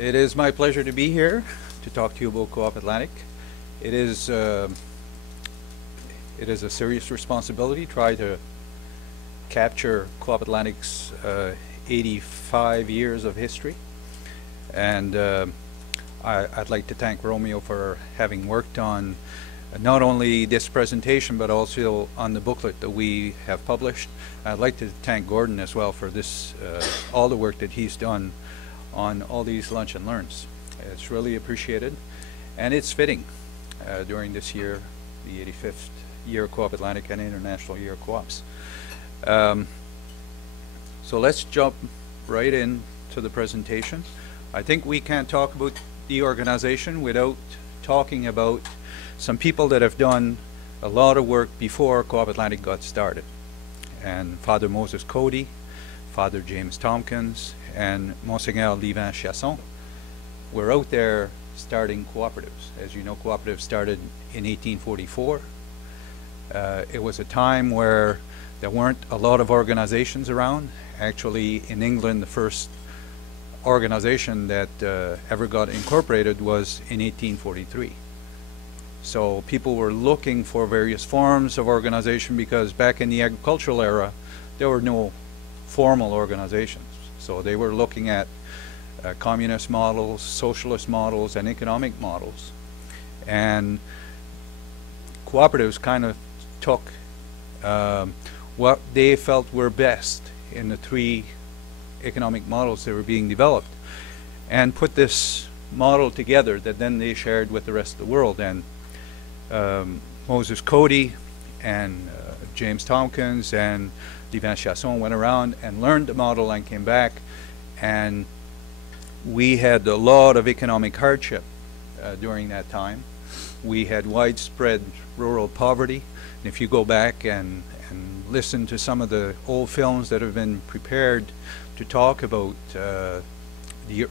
It is my pleasure to be here to talk to you about Co-op Atlantic. It is a serious responsibility to try to capture Co-op Atlantic's 85 years of history. And I'd like to thank Romeo for having worked on not only this presentation but also on the booklet that we have published. I'd like to thank Gordon as well for this, all the work that he's done on all these lunch and learns. It's really appreciated, and it's fitting during this year, the 85th year of Co-op Atlantic and International Year of Co-ops. So let's jump right into the presentation. I think we can't talk about the organization without talking about some people that have done a lot of work before Co-op Atlantic got started. And Father Moses Cody, Father James Tompkins, and Monseigneur Livin Chasson were out there starting cooperatives. As you know, cooperatives started in 1844. It was a time where there weren't a lot of organizations around. Actually, in England, the first organization that ever got incorporated was in 1843. So people were looking for various forms of organization because back in the agricultural era, there were no formal organizations. So they were looking at communist models, socialist models, and economic models. And cooperatives kind of took what they felt were best in the three economic models that were being developed and put this model together that then they shared with the rest of the world. And Moses Cody and James Tompkins and Livin Chasson went around and learned the model and came back, and we had a lot of economic hardship during that time. We had widespread rural poverty. And if you go back and listen to some of the old films that have been prepared to talk about the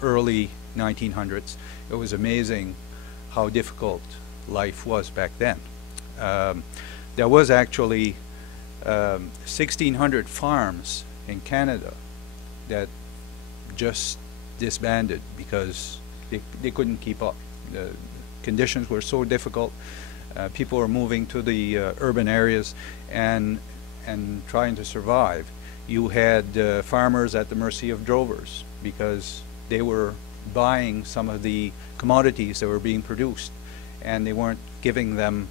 early 1900s, it was amazing how difficult life was back then. There was actually 1,600 farms in Canada that just disbanded because they couldn't keep up. The conditions were so difficult. People were moving to the urban areas and trying to survive. You had farmers at the mercy of drovers because they were buying some of the commodities that were being produced, and they weren't giving them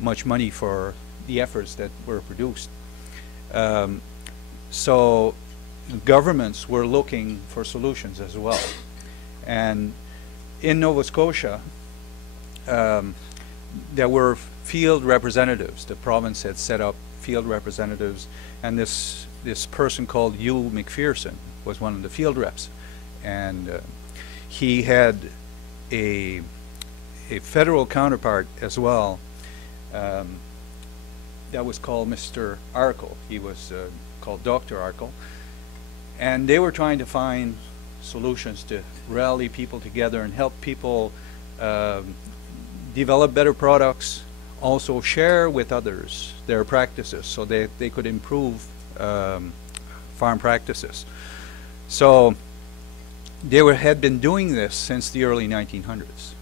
much money for the efforts that were produced. So governments were looking for solutions as well. And in Nova Scotia, there were field representatives. The province had set up field representatives, and this person called Hugh McPherson was one of the field reps. And he had a federal counterpart as well that was called Mr. Arkle. He was called Dr. Arkle. And they were trying to find solutions to rally people together and help people develop better products, also share with others their practices so they could improve farm practices. So they had been doing this since the early 1900s.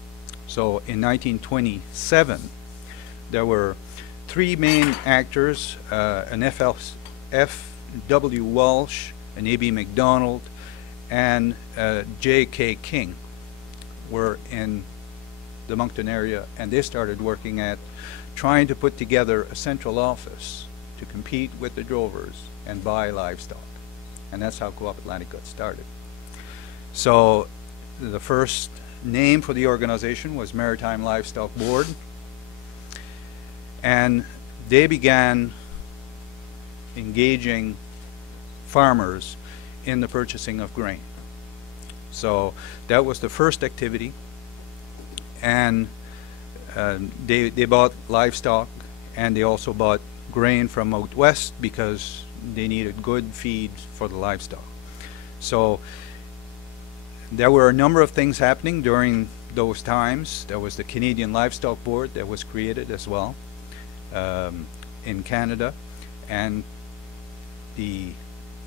So in 1927, there were three main actors, an F.W. Walsh, an A.B. McDonald, and J.K. King were in the Moncton area, and they started working at trying to put together a central office to compete with the drovers and buy livestock. And that's how Co-op Atlantic got started. So the first name for the organization was Maritime Livestock Board, and they began engaging farmers in the purchasing of grain. So that was the first activity, and they bought livestock, and they also bought grain from out west because they needed good feed for the livestock. So there were a number of things happening during those times. There was the Canadian Livestock Board that was created as well in Canada, and the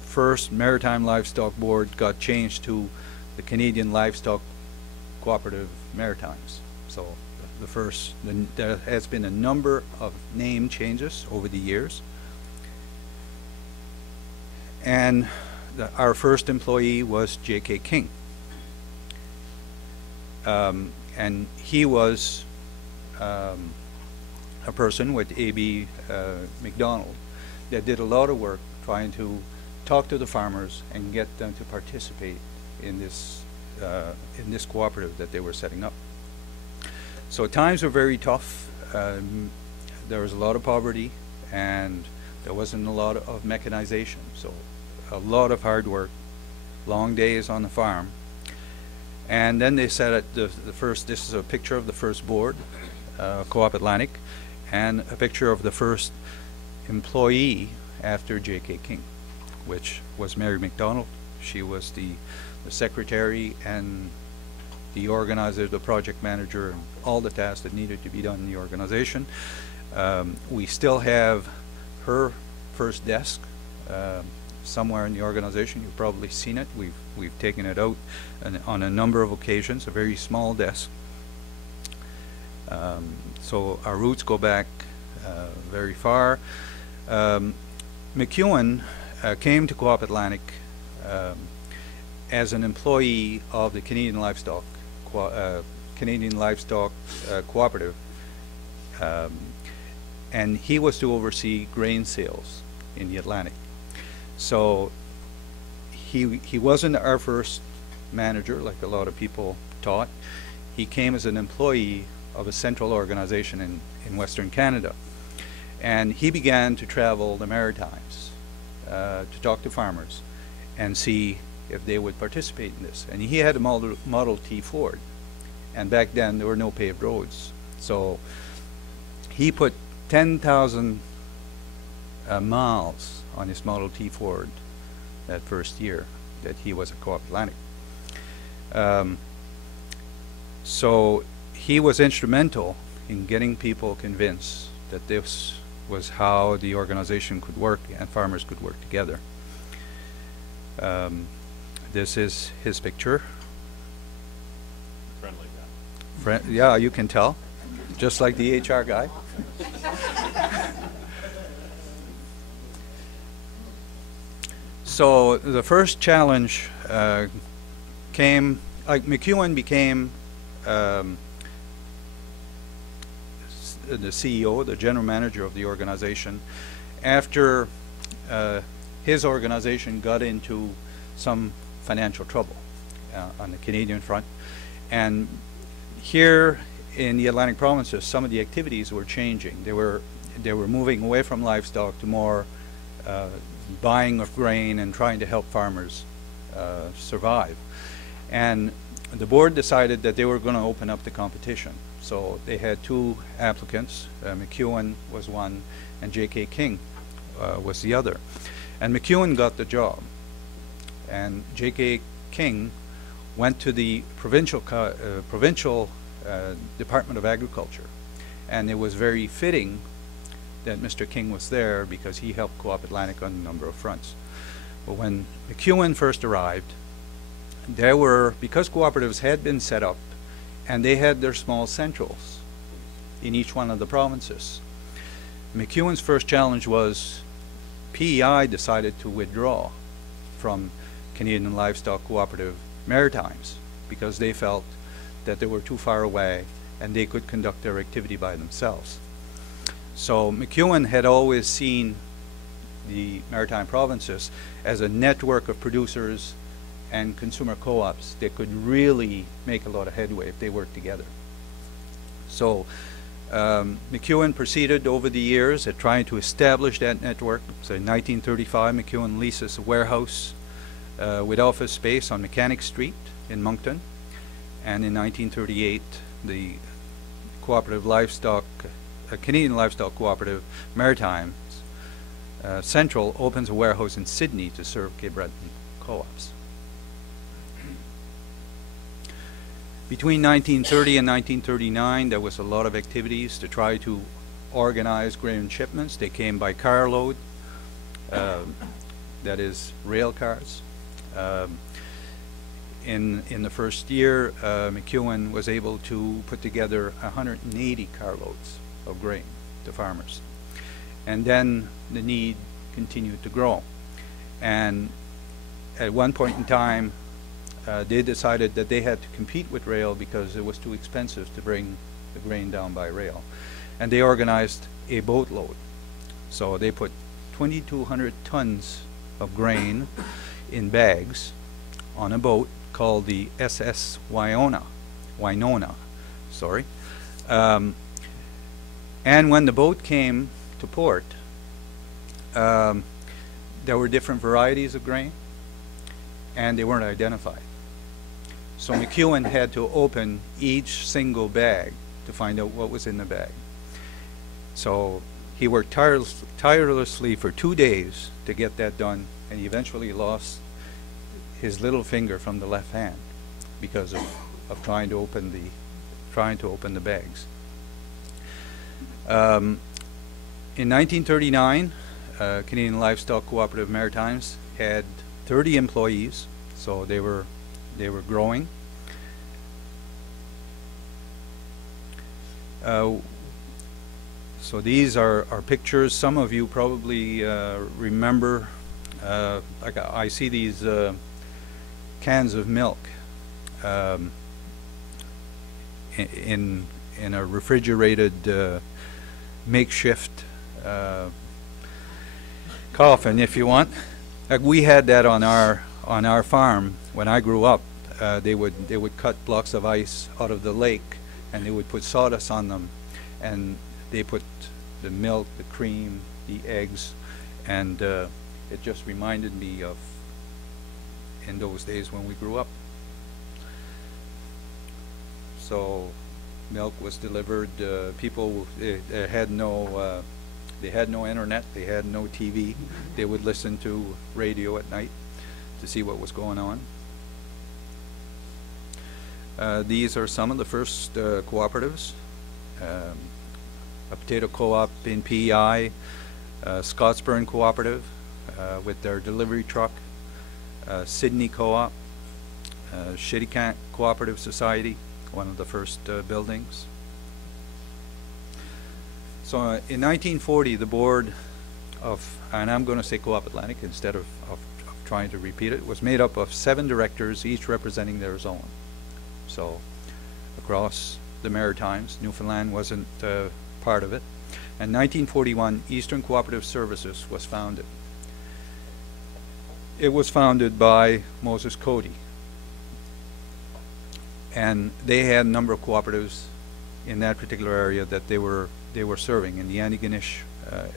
first Maritime Livestock Board got changed to the Canadian Livestock Cooperative Maritimes. So there has been a number of name changes over the years. And our first employee was J.K. King. And he was a person with A.B. McDonald that did a lot of work trying to talk to the farmers and get them to participate in this cooperative that they were setting up. So times were very tough. There was a lot of poverty, and there wasn't a lot of mechanization. So a lot of hard work, long days on the farm. And then they said at the first, this is a picture of the first board, Co-op Atlantic, and a picture of the first employee after J.K. King, which was Mary McDonald. She was the secretary and the organizer, the project manager, and all the tasks that needed to be done in the organization. We still have her first desk somewhere in the organization. You've probably seen it. We've taken it out on a number of occasions, a very small desk. So our roots go back very far. McEwen came to Co-op Atlantic as an employee of the Canadian Livestock Cooperative, and he was to oversee grain sales in the Atlantic. So he wasn't our first manager, like a lot of people thought. He came as an employee of a central organization in Western Canada, and he began to travel the Maritimes to talk to farmers and see if they would participate in this. And he had a Model T Ford, and back then there were no paved roads. So he put 10,000 miles on his Model T Ford that first year that he was at Co-op Atlantic. So he was instrumental in getting people convinced that this was how the organization could work and farmers could work together. This is his picture. Friendly guy. Yeah, you can tell, just like the HR guy. So the first challenge came, like McEwen became the CEO, the general manager of the organization, after his organization got into some financial trouble on the Canadian front. And here in the Atlantic provinces, some of the activities were changing. They were moving away from livestock to more buying of grain and trying to help farmers survive. And the board decided that they were going to open up the competition. So they had two applicants. McEwen was one, and J.K. King was the other. And McEwen got the job. And J.K. King went to the provincial Department of Agriculture. And it was very fitting that Mr. King was there because he helped Co-op Atlantic on a number of fronts. But when McEwen first arrived, there were, because cooperatives had been set up, and they had their small centrals in each one of the provinces. McEwen's first challenge was PEI decided to withdraw from Canadian Livestock Cooperative Maritimes because they felt that they were too far away and they could conduct their activity by themselves. So McEwen had always seen the Maritime provinces as a network of producers and consumer co-ops that could really make a lot of headway if they worked together. So McEwen proceeded over the years at trying to establish that network. So in 1935, McEwen leases a warehouse with office space on Mechanic Street in Moncton. And in 1938, the Cooperative Livestock, Canadian Livestock Cooperative Maritimes Central opens a warehouse in Sydney to serve Cape Breton co-ops. Between 1930 and 1939, there was a lot of activities to try to organize grain shipments. They came by carload, that is rail cars. in the first year, McEwen was able to put together 180 carloads of grain to farmers. And then the need continued to grow. And at one point in time, they decided that they had to compete with rail because it was too expensive to bring the grain down by rail. And they organized a boatload. So they put 2,200 tons of grain in bags on a boat called the SS Winona. And when the boat came to port, there were different varieties of grain, and they weren't identified. So McEwen had to open each single bag to find out what was in the bag. So he worked tirelessly for 2 days to get that done, and he eventually lost his little finger from the left hand because of trying to open the bags. In 1939, Canadian Livestock Cooperative Maritimes had 30 employees, so they were growing. So these are pictures. Some of you probably remember. Like I see these cans of milk in a refrigerated makeshift coffin, if you want. Like we had that on our farm when I grew up. They would cut blocks of ice out of the lake, and they would put sawdust on them, and they put the milk, the cream, the eggs, and it just reminded me of in those days when we grew up. So milk was delivered. People had no internet. They had no TV. They would listen to radio at night to see what was going on. These are some of the first cooperatives. A potato co-op in PEI, Scottsburn Cooperative with their delivery truck, Sydney Co-op, Shittycant Cooperative Society, one of the first buildings. So in 1940, the board of, and I'm going to say Co-op Atlantic instead of trying to repeat it, was made up of 7 directors, each representing their zone. So across the Maritimes, Newfoundland wasn't part of it. And 1941, Eastern Cooperative Services was founded. It was founded by Moses Cody. And they had a number of cooperatives in that particular area that they were serving in the Antigonish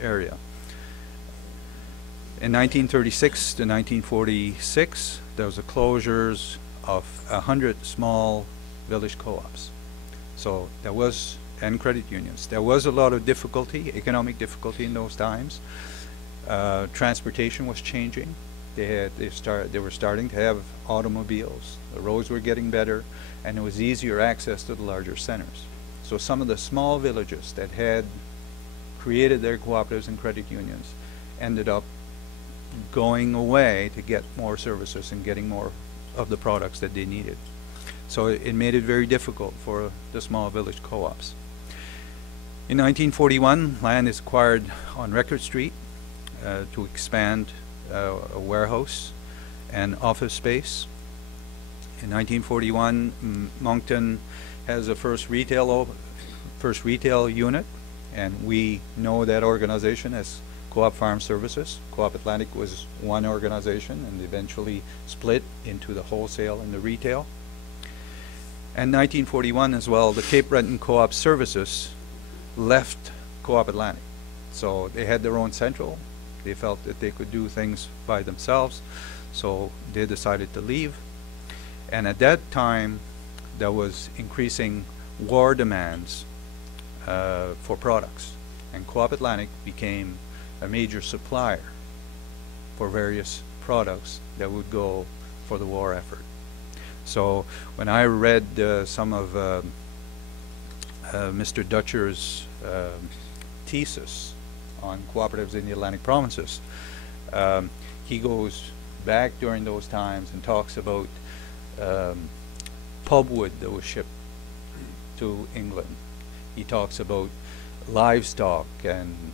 area. In 1936 to 1946, there was the closures of 100 small village co-ops. So there was, and credit unions. There was a lot of difficulty, economic difficulty in those times. Transportation was changing. They were starting to have automobiles. The roads were getting better, and there was easier access to the larger centers. So some of the small villages that had created their cooperatives and credit unions ended up going away to get more services and getting more of the products that they needed. So it made it very difficult for the small village co-ops. In 1941, land is acquired on Record Street to expand a warehouse and office space. In 1941, Moncton has a first retail unit, and we know that organization as Co-op Farm Services. Co-op Atlantic was one organization and eventually split into the wholesale and the retail. And 1941 as well, the Cape Breton Co-op Services left Co-op Atlantic. So they had their own central. They felt that they could do things by themselves, so they decided to leave. And at that time, there was increasing war demands for products, and Co-op Atlantic became a major supplier for various products that would go for the war effort. So when I read some of Mr. Dutcher's thesis on cooperatives in the Atlantic provinces, he goes back during those times and talks about pulpwood that was shipped to England. He talks about livestock and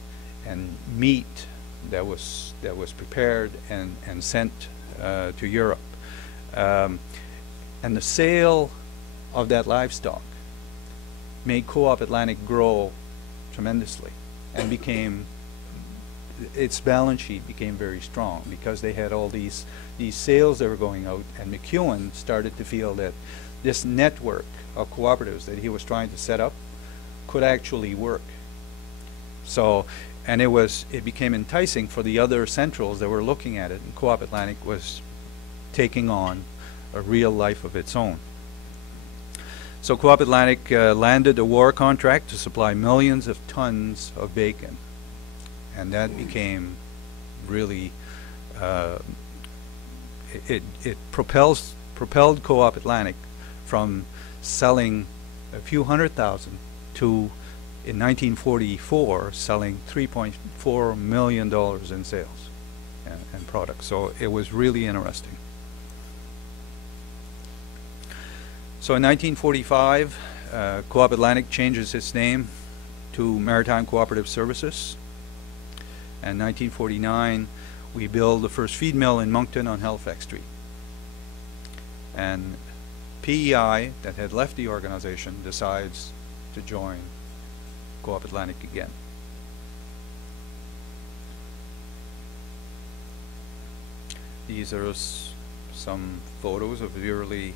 meat that was prepared and sent to Europe, and the sale of that livestock made Co-op Atlantic grow tremendously, and became, its balance sheet became very strong because they had all these sales that were going out, and McEwen started to feel that this network of cooperatives that he was trying to set up could actually work. So, and it became enticing for the other centrals that were looking at it, and Co-op Atlantic was taking on a real life of its own. So Co-op Atlantic landed a war contract to supply millions of tons of bacon, and that became really, it propelled Co-op Atlantic from selling a few hundred thousand to, in 1944, selling $3.4 million in sales and products. So it was really interesting. So in 1945, Co-op Atlantic changes its name to Maritime Cooperative Services. And 1949, we build the first feed mill in Moncton on Halifax Street. And PEI, that had left the organization, decides to join Co-op Atlantic again. These are some photos of the early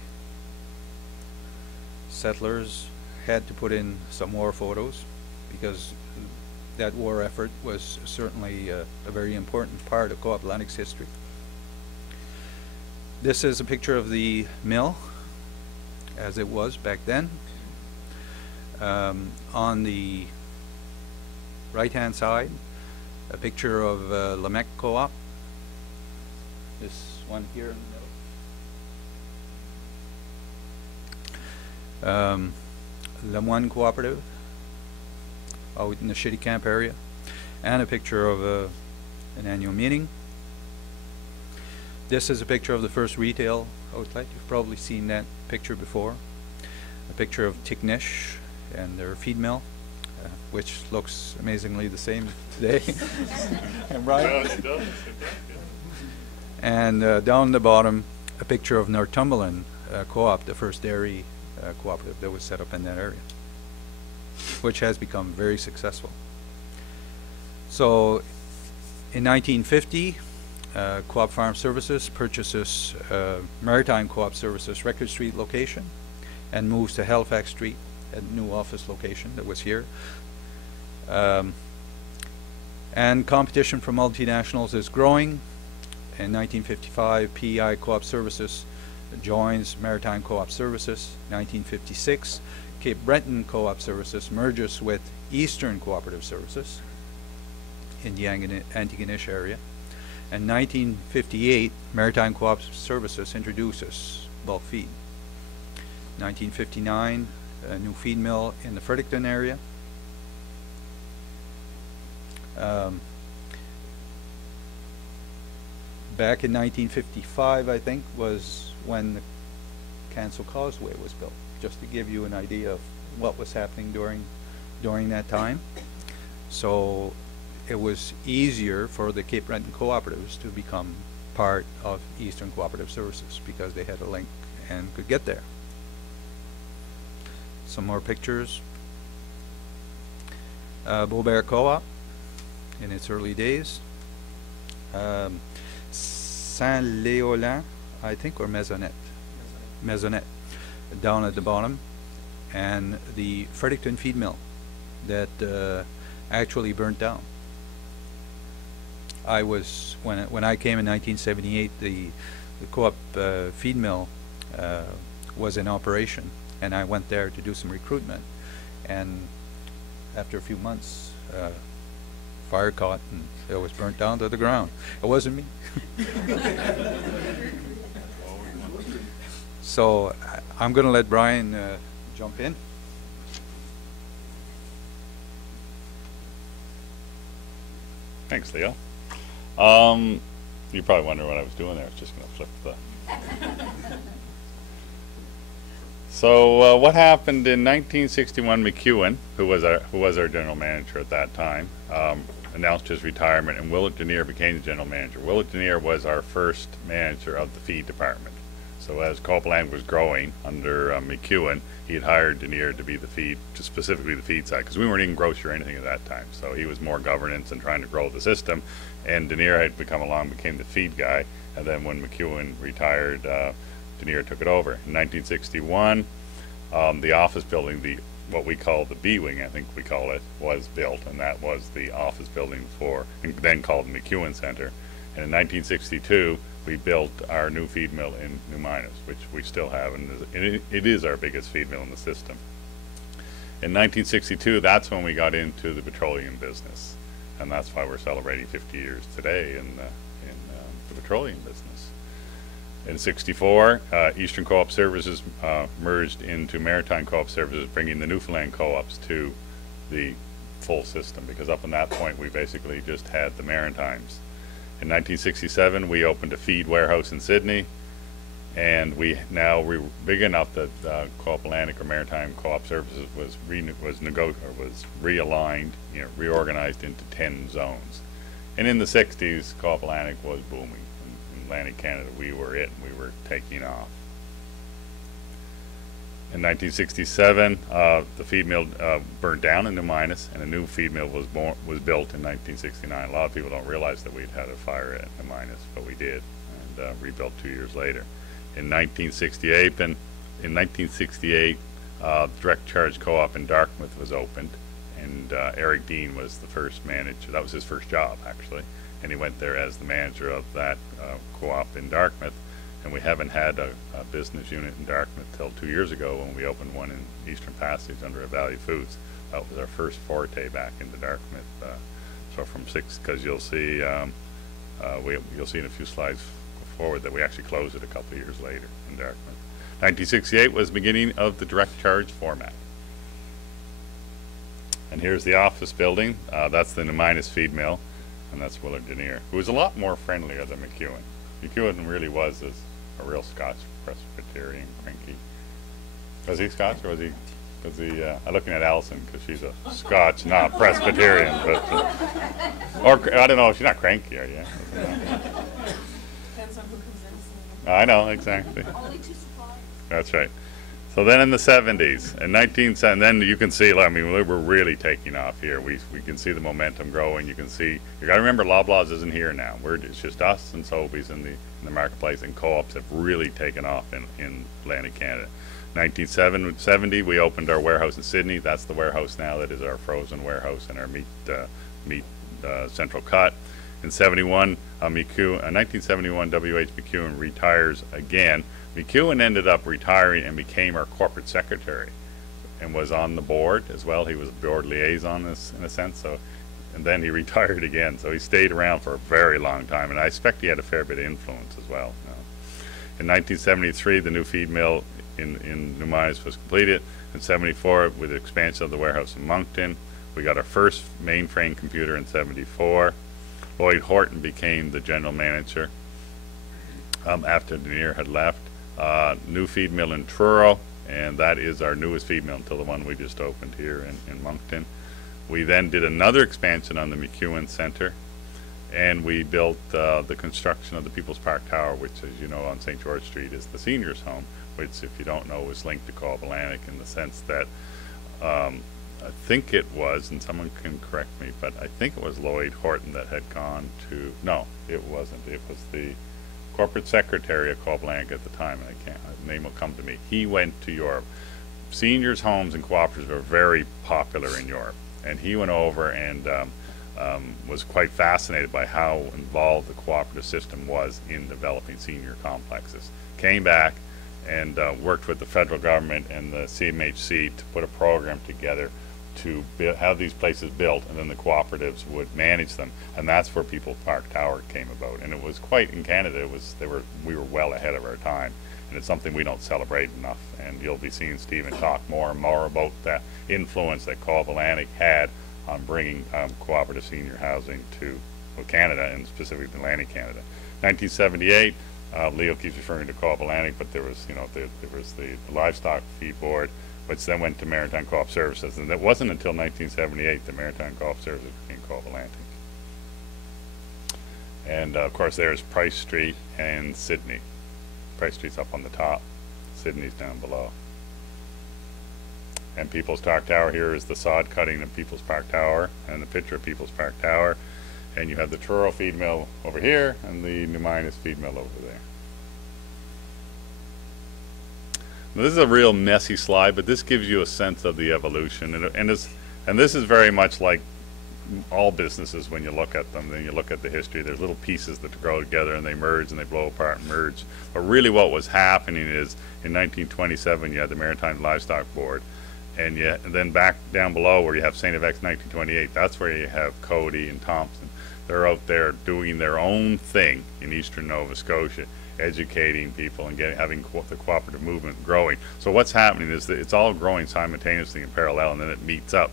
settlers. Had to put in some war photos because that war effort was certainly a very important part of Co-op Atlantic's history. This is a picture of the mill as it was back then. On the right-hand side, a picture of Lamech Co-op. This one here in the middle. Lemoine Cooperative out in the Shitty Camp area, and a picture of an annual meeting. This is a picture of the first retail outlet. You've probably seen that picture before. A picture of Tignish and their feed mill, which looks amazingly the same today. And Bryan? It does. And down the bottom, a picture of Northumberland Co-op, the first dairy cooperative that was set up in that area, which has become very successful. So in 1950, Co-op Farm Services purchases Maritime Co-op Services Record Street location and moves to Halifax Street, a new office location that was here. And competition from multinationals is growing. In 1955, PEI Co-op Services joins Maritime Co-op Services. 1956, Cape Breton Co-op Services merges with Eastern Cooperative Services in the Antigonish area. And 1958, Maritime Co-op Services introduces bulk feed. 1959, a new feed mill in the Fredericton area. Back in 1955, I think, was when the Cancel Causeway was built, just to give you an idea of what was happening during that time. So it was easier for the Cape Breton cooperatives to become part of Eastern Cooperative Services because they had a link and could get there. Some more pictures. Beaubert Co-op in its early days. Saint-Léolin, I think, or Maisonette. Maisonette, down at the bottom. And the Fredericton feed mill that actually burnt down. I was, when I came in 1978, the co-op feed mill was in operation, and I went there to do some recruitment. And after a few months, fire caught and it was burnt down to the ground. It wasn't me. So I'm going to let Bryan jump in. Thanks, Leo. You're probably wondering what I was doing there. I was just going to flip the... So what happened in 1961? McEwen, who was our general manager at that time, announced his retirement, and Willett Denier became the general manager. Willett Denier was our first manager of the feed department. So as co-op was growing under McEwen, he had hired Denier to be the feed, specifically the feed side, because we weren't in grocery or anything at that time. So he was more governance and trying to grow the system, and Denier had come along, became the feed guy, and then when McEwen retired, Denier took it over. In 1961, the office building, what we call the B wing, I think we call it, was built, and that was the office building then called the McEwen Center. And in 1962, we built our new feed mill in New Minas, which we still have, and it is our biggest feed mill in the system. In 1962, that's when we got into the petroleum business, and that's why we're celebrating 50 years today in the petroleum business. In '64, Eastern Co-op Services merged into Maritime Co-op Services, bringing the Newfoundland co-ops to the full system, because up to that point we basically just had the Maritimes. In 1967, we opened a feed warehouse in Sydney, and we were big enough that Co-op Atlantic or Maritime Co-op Services was realigned, reorganized into 10 zones. And in the 60s, Co-op Atlantic was booming. Atlantic Canada, we were taking off. In 1967, the feed mill burned down in New Minas, and a new feed mill was built in 1969. A lot of people don't realize that we'd had a fire at New Minas, but we did, and rebuilt 2 years later. In 1968, Direct Charge Co-op in Dartmouth was opened, and Eric Dean was the first manager. That was his first job, actually. And he went there as the manager of that co-op in Dartmouth, and we haven't had a business unit in Dartmouth till 2 years ago when we opened one in Eastern Passage under a Value Foods. That was our first forte back into Dartmouth. So from because you'll see you'll see in a few slides forward that we actually closed it a couple of years later in Dartmouth. 1968 was the beginning of the direct charge format. And here's the office building. That's the New Minas feed mill. And that's Willett Denier, who was a lot more friendlier than McEwen. McEwen really was a real Scotch Presbyterian, cranky. Was he Scotch, or was he I'm looking at Alison because she's a Scotch, not Presbyterian, but or I don't know, she's not cranky, are you? Depends on who comes in. I know, exactly. Only 2 supplies. That's right. So then in the 70s, and then you can see, I mean, we're really taking off here. We can see the momentum growing. You can see, you got to remember, Loblaws isn't here now. It's just us and Sobeys in the marketplace, and co-ops have really taken off in Atlantic Canada. 1970, we opened our warehouse in Sydney. That's the warehouse now that is our frozen warehouse and our meat central cut. In 1971, W.H. McEwen retires again. McEwen ended up retiring and became our corporate secretary, and was on the board as well. He was a board liaison in a sense. So, and then he retired again. So he stayed around for a very long time, and I expect he had a fair bit of influence as well. In 1973, the new feed mill in New Minas was completed. In '74, with the expansion of the warehouse in Moncton, we got our first mainframe computer in '74. Lloyd Horton became the general manager after Denier had left. New feed mill in Truro, and that is our newest feed mill until the one we just opened here in Moncton. We then did another expansion on the McEwen Center, and we built the construction of the People's Park Tower, which, as you know, on St. George Street is the seniors' home, which, if you don't know, is linked to Co-op Atlantic in the sense that I think it was, and someone can correct me, but I think it was Lloyd Horton that had gone to, no, it wasn't. It was the corporate secretary of Co-op Atlantic at the time, and the name will come to me. He went to Europe. Seniors' homes and cooperatives are very popular in Europe, and he went over and was quite fascinated by how involved the cooperative system was in developing senior complexes. Came back and worked with the federal government and the CMHC to put a program together to have these places built, and then the cooperatives would manage them, and that's where People's Park Tower came about. And it was quite, in Canada, we were well ahead of our time, and it's something we don't celebrate enough. And you'll be seeing Stephen talk more and more about that influence that Co-op Atlantic had on bringing cooperative senior housing to Canada, and specifically Atlantic Canada. 1978, Leo keeps referring to Co-op Atlantic, but there was, there was the livestock feed board, which then went to Maritime Co-op Services, and it wasn't until 1978 that Maritime Co-op Services became Co-op Atlantic. And of course, there's Price Street and Sydney. Price Street's up on the top, Sydney's down below. And People's Park Tower here is the sod cutting of People's Park Tower, and the picture of People's Park Tower. And you have the Truro feed mill over here, and the Numinus feed mill over there. Now, this is a real messy slide, but this gives you a sense of the evolution, and this is very much like all businesses when you look at them. Then you look at the history. There's little pieces that grow together, and they merge, and they blow apart and merge. But really, what was happening is in 1927, you had the Maritime Livestock Board, and then back down below where you have St. FX 1928. That's where you have Cody and Thompson. They're out there doing their own thing in eastern Nova Scotia, educating people and having the cooperative movement growing. So what's happening is that it's all growing simultaneously in parallel, and then it meets up.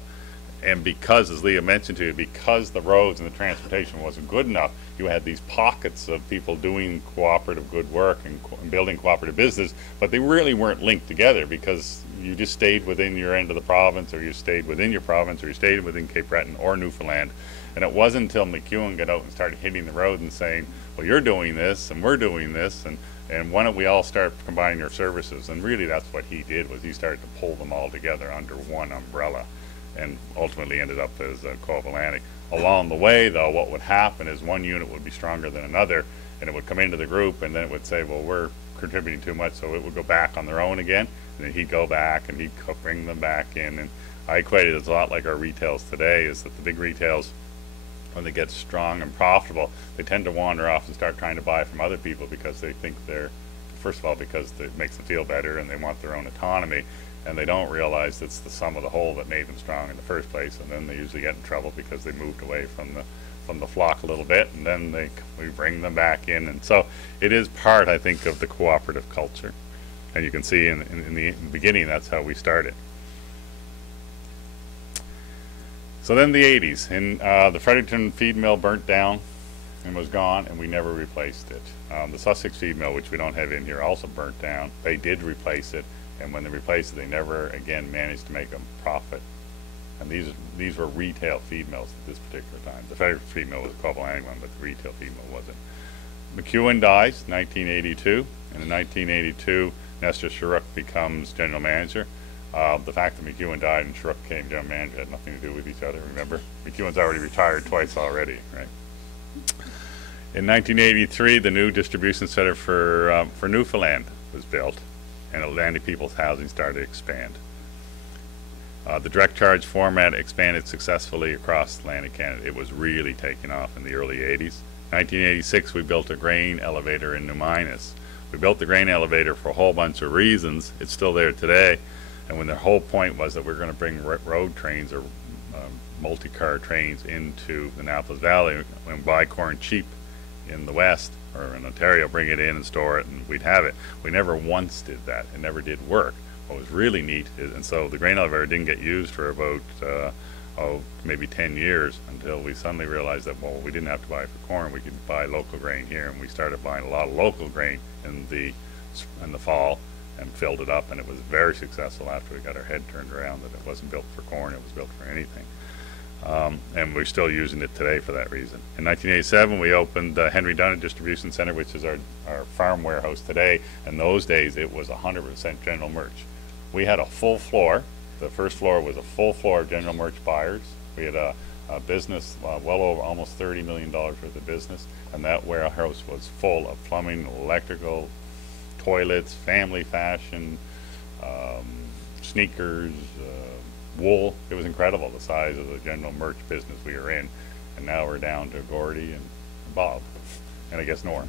And because, as Leah mentioned to you, because the roads and the transportation wasn't good enough, you had these pockets of people doing cooperative good work and building cooperative business, but they really weren't linked together because you just stayed within your end of the province, or you stayed within your province, or you stayed within Cape Breton or Newfoundland. And it wasn't until McEwen got out and started hitting the road and saying, well, you're doing this and we're doing this, and why don't we all start combining our services? And really that's what he did, was he started to pull them all together under one umbrella, and ultimately ended up as Co-op Atlantic. Along the way, though, what would happen is one unit would be stronger than another, and it would come into the group, and then it would say, well, we're contributing too much, so it would go back on their own again, and then he'd go back and he'd bring them back in. And I equate it as a lot like our retails today, is that the big retails, when they get strong and profitable, they tend to wander off and start trying to buy from other people because they think they're, first of all, because it makes them feel better and they want their own autonomy, and they don't realize it's the sum of the whole that made them strong in the first place, and then they usually get in trouble because they moved away from the flock a little bit, and then we bring them back in. And so it is part, I think, of the cooperative culture, and you can see in the beginning that's how we started. So then the 80s, and the Fredericton feed mill burnt down and was gone, and we never replaced it. The Sussex feed mill, which we don't have in here, also burnt down. They did replace it, and when they replaced it, they never again managed to make a profit. And these were retail feed mills at this particular time. The Fredericton feed mill was a Co-op Atlantic one, but the retail feed mill wasn't. McEwen dies, 1982, and in 1982, Nestor Sharuk becomes general manager. The fact that McEwen died and Sharuk became general manager had nothing to do with each other, remember? McEwen's already retired twice already, right? In 1983, the new distribution center for Newfoundland was built, and Atlantic People's Housing started to expand. The direct charge format expanded successfully across Atlantic Canada. It was really taking off in the early 80s. 1986, we built a grain elevator in Numinus. We built the grain elevator for a whole bunch of reasons. It's still there today. And when the whole point was that we're going to bring road trains or multi-car trains into the Annapolis Valley and buy corn cheap in the West or in Ontario, bring it in and store it, and we'd have it. We never once did that. It never did work. What was really neat is, and so the grain elevator didn't get used for about maybe 10 years until we suddenly realized that, well, we didn't have to buy it for corn. We could buy local grain here, and we started buying a lot of local grain in the fall and filled it up, and it was very successful after we got our head turned around that it wasn't built for corn, it was built for anything. And we're still using it today for that reason. In 1987, we opened the Henry Dunnet Distribution Center, which is our farm warehouse today. In those days, it was 100% general merch. We had a full floor. The first floor was a full floor of general merch buyers. We had a business well over almost $30 million worth of business, and that warehouse was full of plumbing, electrical, toilets, family fashion, sneakers, wool. It was incredible, the size of the general merch business we were in. And now we're down to Gordy and Bob, and I guess Norm.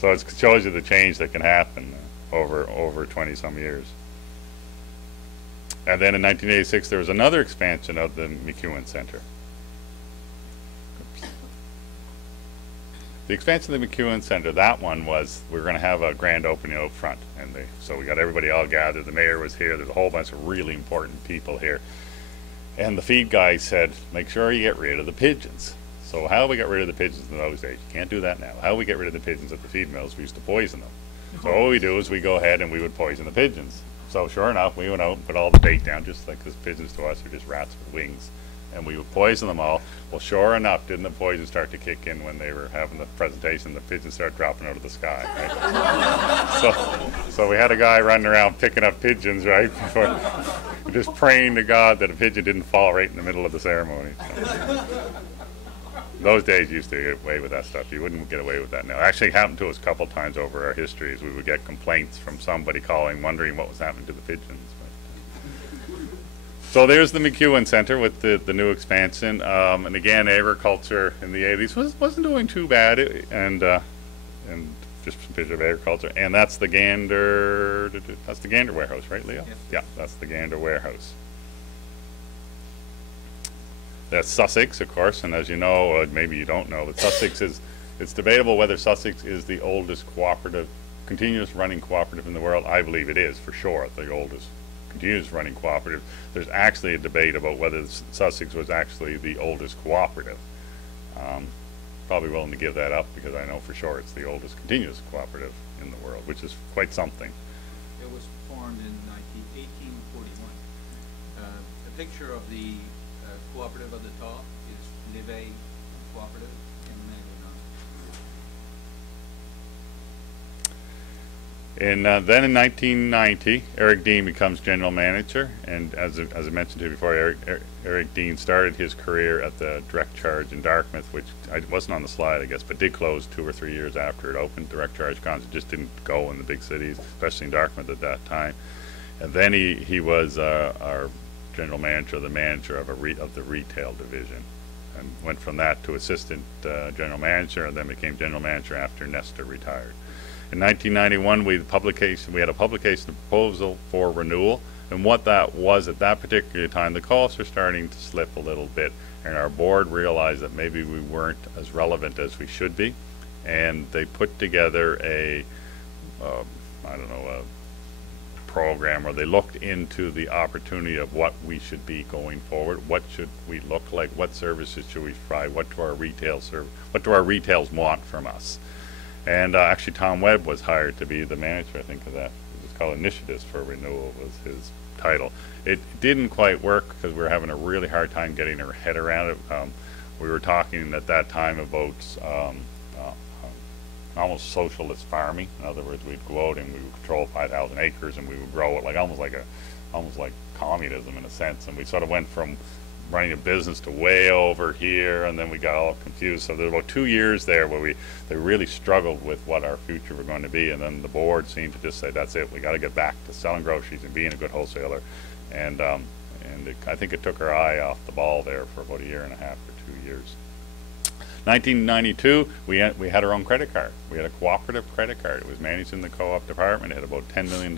So it shows you the change that can happen over 20 some years. And then in 1986, there was another expansion of the McEwen Center. The expansion of the McEwen Center, that one was, we were going to have a grand opening out front. And so we got everybody all gathered. The mayor was here. There's a whole bunch of really important people here. And the feed guy said, make sure you get rid of the pigeons. So how we got rid of the pigeons in those days? You can't do that now. How we get rid of the pigeons at the feed mills? We used to poison them. So what we do is we go ahead and we would poison the pigeons. So sure enough, we went out and put all the bait down, just like because pigeons to us are just rats with wings. And we would poison them all. Well, sure enough, didn't the poison start to kick in when they were having the presentation? The pigeons started dropping out of the sky, right? so we had a guy running around picking up pigeons, right? Just praying to God that a pigeon didn't fall right in the middle of the ceremony. So. Those days you used to get away with that stuff. You wouldn't get away with that now. It actually happened to us a couple times over our histories. We would get complaints from somebody calling, wondering what was happening to the pigeons. So there's the McEwen Center with the new expansion. And again, agriculture in the 80s wasn't doing too bad. And just a picture of agriculture. And that's the Gander warehouse, right, Leo? Yes. Yeah, that's the Gander warehouse. That's Sussex, of course, and as you know, maybe you don't know, but Sussex it's debatable whether Sussex is the oldest cooperative, continuous running cooperative in the world. I believe it is, for sure, the oldest continuous running cooperative. There's actually a debate about whether Sussex was actually the oldest cooperative. Probably willing to give that up because I know for sure it's the oldest continuous cooperative in the world, which is quite something. It was formed in 1841. A picture of the cooperative at the top is Livet Cooperative in Maryland. Then in 1990, Eric Dean becomes general manager, and as I mentioned to you before, Eric Dean started his career at the Direct Charge in Dartmouth, which wasn't on the slide, I guess, but did close 2 or 3 years after it opened. Direct Charge cons just didn't go in the big cities, especially in Dartmouth at that time. And then he was our general manager, the manager of the retail division, and went from that to assistant general manager, and then became general manager after Nestor retired. In 1991, we had a publication proposal for renewal, and what that was at that particular time, the costs were starting to slip a little bit, and our board realized that maybe we weren't as relevant as we should be, and they put together a program where they looked into the opportunity of what we should be going forward, what should we look like, what services should we provide, what do our retails want from us. And actually Tom Webb was hired to be the manager, I think, of that. It was called Initiatives for Renewal was his title. It didn't quite work because we were having a really hard time getting our head around it. We were talking at that time about almost socialist farming. In other words, we'd go out and we would control 5,000 acres and we would grow it like almost like communism in a sense. And we sort of went from running a business to way over here, and then we got all confused. So there were about 2 years there where they really struggled with what our future were going to be, and then the board seemed to just say, that's it, we got to get back to selling groceries and being a good wholesaler. And I think it took our eye off the ball there for about 1.5 years or 2 years. 1992, we had our own credit card. We had a cooperative credit card. It was managed in the co-op department. It had about $10 million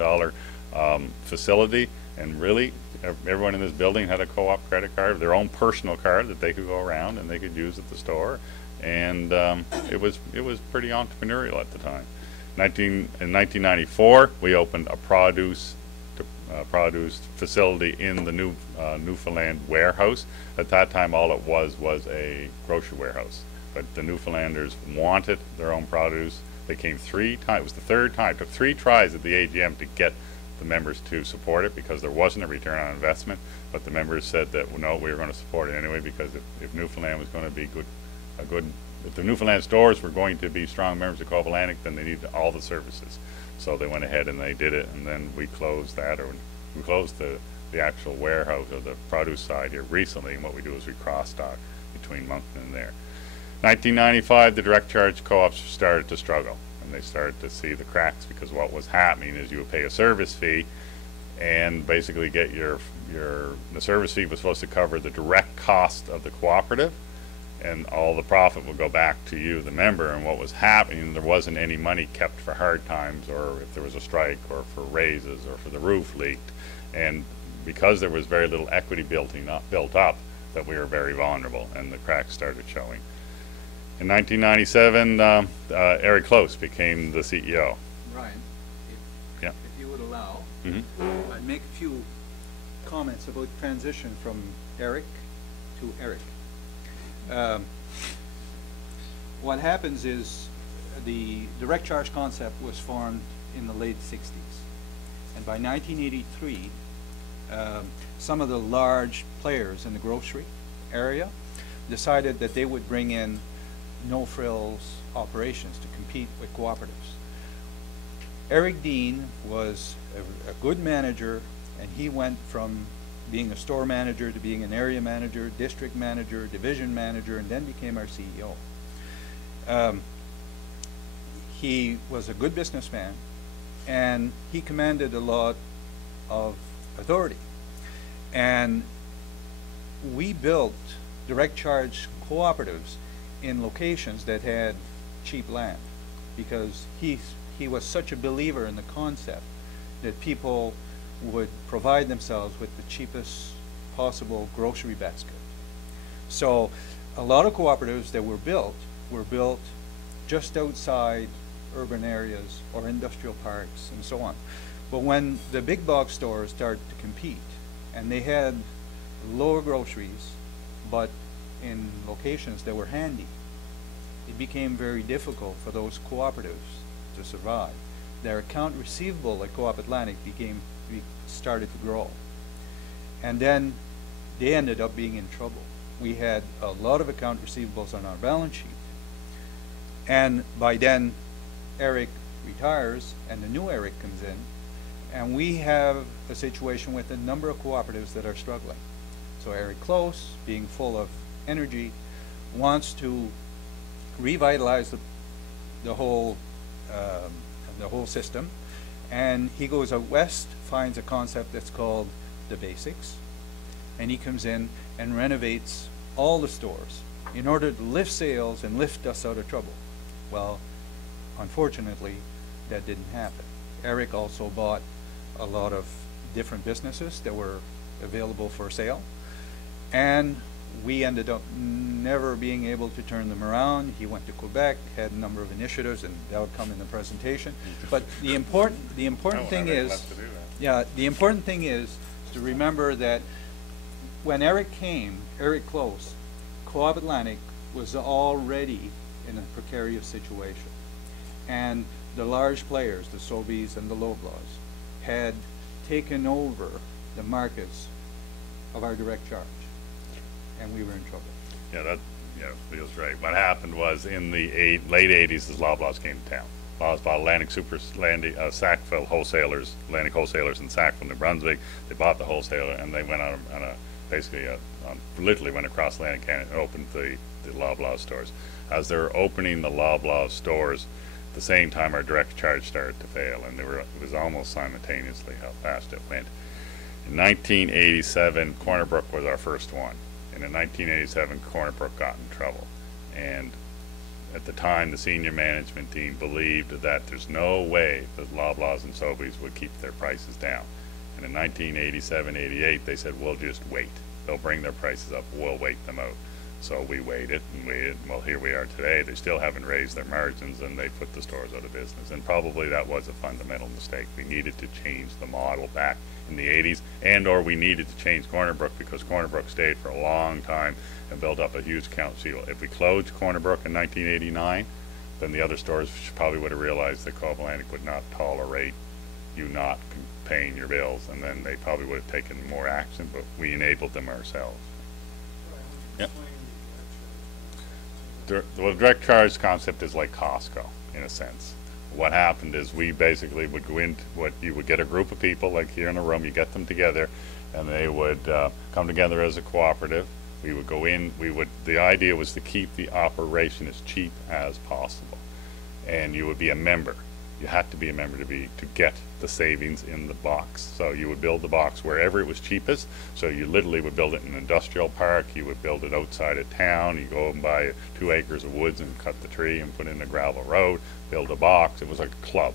facility, and really everyone in this building had a co-op credit card, their own personal card that they could go around and they could use at the store, and it was pretty entrepreneurial at the time. In 1994, we opened a produce facility in the Newfoundland warehouse. At that time, all it was a grocery warehouse. But the Newfoundlanders wanted their own produce. They came 3 times. It was the 3rd time. It took 3 tries at the AGM to get the members to support it because there wasn't a return on investment. But the members said that, well, no, we were going to support it anyway because if Newfoundland was going to be if the Newfoundland stores were going to be strong members of Co-op Atlantic, then they needed all the services. So they went ahead and they did it, and then we closed that, or we closed the actual warehouse or the produce side here recently, and what we do is we cross-stock between Moncton and there. 1995, the direct charge co-ops started to struggle, and they started to see the cracks because what was happening is you would pay a service fee and basically get the service fee was supposed to cover the direct cost of the cooperative, and all the profit would go back to you, the member. And what was happening, there wasn't any money kept for hard times, or if there was a strike, or for raises, or for the roof leaked. And because there was very little equity built up, that we were very vulnerable, and the cracks started showing. In 1997, Eric Close became the CEO. Brian, if you would allow, I'd make a few comments about transition from Eric to Eric. what happens is the direct charge concept was formed in the late 60s. And by 1983, some of the large players in the grocery area decided that they would bring in no-frills operations to compete with cooperatives. Eric Dean was a good manager, and he went from being a store manager to being an area manager, district manager, division manager, and then became our CEO. He was a good businessman, and he commanded a lot of authority. And we built direct charge cooperatives in locations that had cheap land, because he was such a believer in the concept that people would provide themselves with the cheapest possible grocery basket. So a lot of cooperatives that were built just outside urban areas or industrial parks and so on. But when the big box stores started to compete, and they had lower groceries but in locations that were handy, it became very difficult for those cooperatives to survive. Their account receivable at Co-op Atlantic started to grow. And then they ended up being in trouble. We had a lot of account receivables on our balance sheet. And by then, Eric retires and the new Eric comes in, and we have a situation with a number of cooperatives that are struggling. So Eric Close, being full of energy, wants to revitalize the whole system, and he goes out west, finds a concept that's called the basics, and he comes in and renovates all the stores in order to lift sales and lift us out of trouble. Well, unfortunately, that didn't happen. Eric also bought a lot of different businesses that were available for sale, and we ended up never being able to turn them around. He went to Quebec, had a number of initiatives, and that would come in the presentation. But the important thing is, the important thing is to remember that when Eric came, Eric Close, Co-op Atlantic was already in a precarious situation. And the large players, the Sobeys and the Loblaws, had taken over the markets of our direct charge, and we were in trouble. Yeah, that feels right. What happened was in the late 80s, the Loblaws came to town. Loblaws bought Sackville wholesalers, Atlantic wholesalers in Sackville, New Brunswick. They bought the wholesaler, and they went on literally went across Atlantic Canada and opened the Loblaws stores. As they were opening the Loblaws stores, at the same time our direct charge started to fail, and it was almost simultaneously how fast it went. In 1987, Corner Brook was our first one. And in 1987, Corner Brook got in trouble. And at the time, the senior management team believed that there's no way that Loblaws and Sobeys would keep their prices down. And in 1987-88, they said, we'll just wait. They'll bring their prices up, we'll wait them out. So we waited and waited. Well, here we are today. They still haven't raised their margins, and they put the stores out of business. And probably that was a fundamental mistake. We needed to change the model back in the 80s, or we needed to change Corner Brook, because Corner Brook stayed for a long time and built up a huge account seal. If we closed Corner Brook in 1989, then the other stores probably would have realized that Co-op Atlantic would not tolerate you not paying your bills, and then they probably would have taken more action, but we enabled them ourselves. Yep. The direct charge concept is like Costco, in a sense. What happened is we basically would go into you would get a group of people, like here in a room, you get them together, and they would come together as a cooperative. We would go in, the idea was to keep the operation as cheap as possible. And you would be a member. You had to be a member to get the savings in the box. So you would build the box wherever it was cheapest. So you literally would build it in an industrial park. You would build it outside of town. You go and buy 2 acres of woods and cut the tree and put in a gravel road, build a box. It was like a club.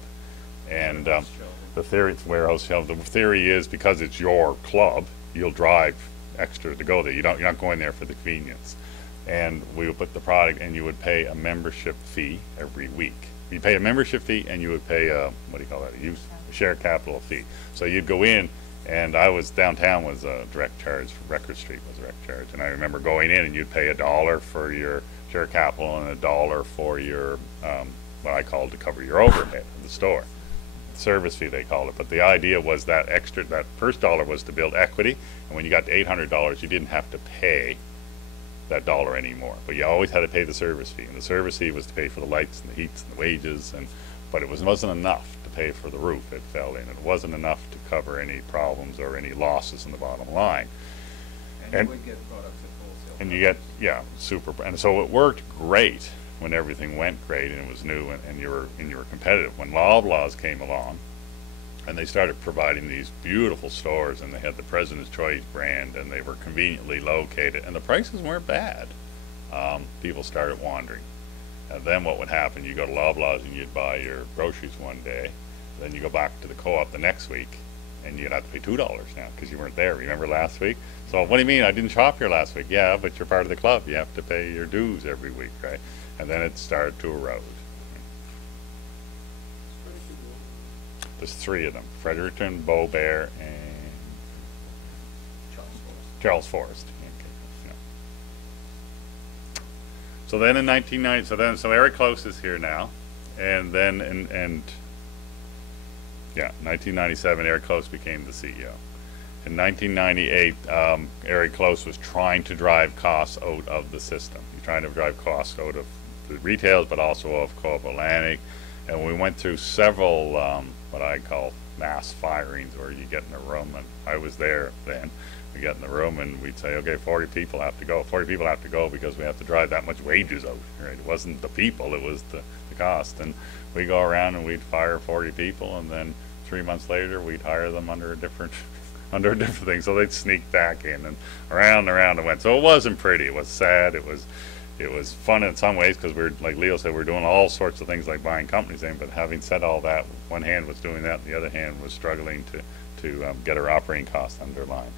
And the theory, it's warehouse shelf. The theory is, because it's your club, you'll drive extra to go there. You're not going there for the convenience. And we would put the product, and you would pay a membership fee every week. You pay a membership fee, and you would pay a share capital fee. So you'd go in, and downtown was a direct charge. Record Street was a direct charge, and I remember going in, and you'd pay $1 for your share capital and $1 for your, what I call to cover your overhead of the store. Service fee they called it, but the idea was that that first dollar was to build equity, and when you got to $800 you didn't have to pay that dollar anymore, but you always had to pay the service fee, and the service fee was to pay for the lights and the heats and the wages, but it wasn't enough to pay for the roof it fell in. It wasn't enough to cover any problems or any losses in the bottom line. And you would get products at wholesale. And you get, yeah, super, and so it worked great when everything went great and it was new and you were competitive. When Loblaws came along and they started providing these beautiful stores, and they had the President's Choice brand, and they were conveniently located, and the prices weren't bad, people started wandering. And then what would happen, you go to Loblaws and you'd buy your groceries one day, then you go back to the co-op the next week, and you'd have to pay $2 now because you weren't there. Remember last week? So what do you mean, I didn't shop here last week? Yeah, but you're part of the club. You have to pay your dues every week, right? And then it started to erode. There's 3 of them: Fredericton, Beaubear, and Charles Forest. Okay. Yeah. So then in 1990, so Eric Close is here now, and then yeah, 1997 Eric Close became the CEO. In 1998, Eric Close was trying to drive costs out of the system. He's trying to drive costs out of the retails, but also of Co-op Atlantic. And we went through several what I call mass firings, where you get in a room, and I was there then. We get in the room and we'd say, okay, 40 people have to go. 40 people have to go because we have to drive that much wages out. Right? It wasn't the people, it was the cost. And we go around and we'd fire 40 people, and then 3 months later we'd hire them under a different thing. So they'd sneak back in, and around and around it went. So it wasn't pretty. It was sad. It was fun in some ways, because we're, like Leo said, we're doing all sorts of things like buying companies in. But having said all that, one hand was doing that, and the other hand was struggling to get our operating costs under line.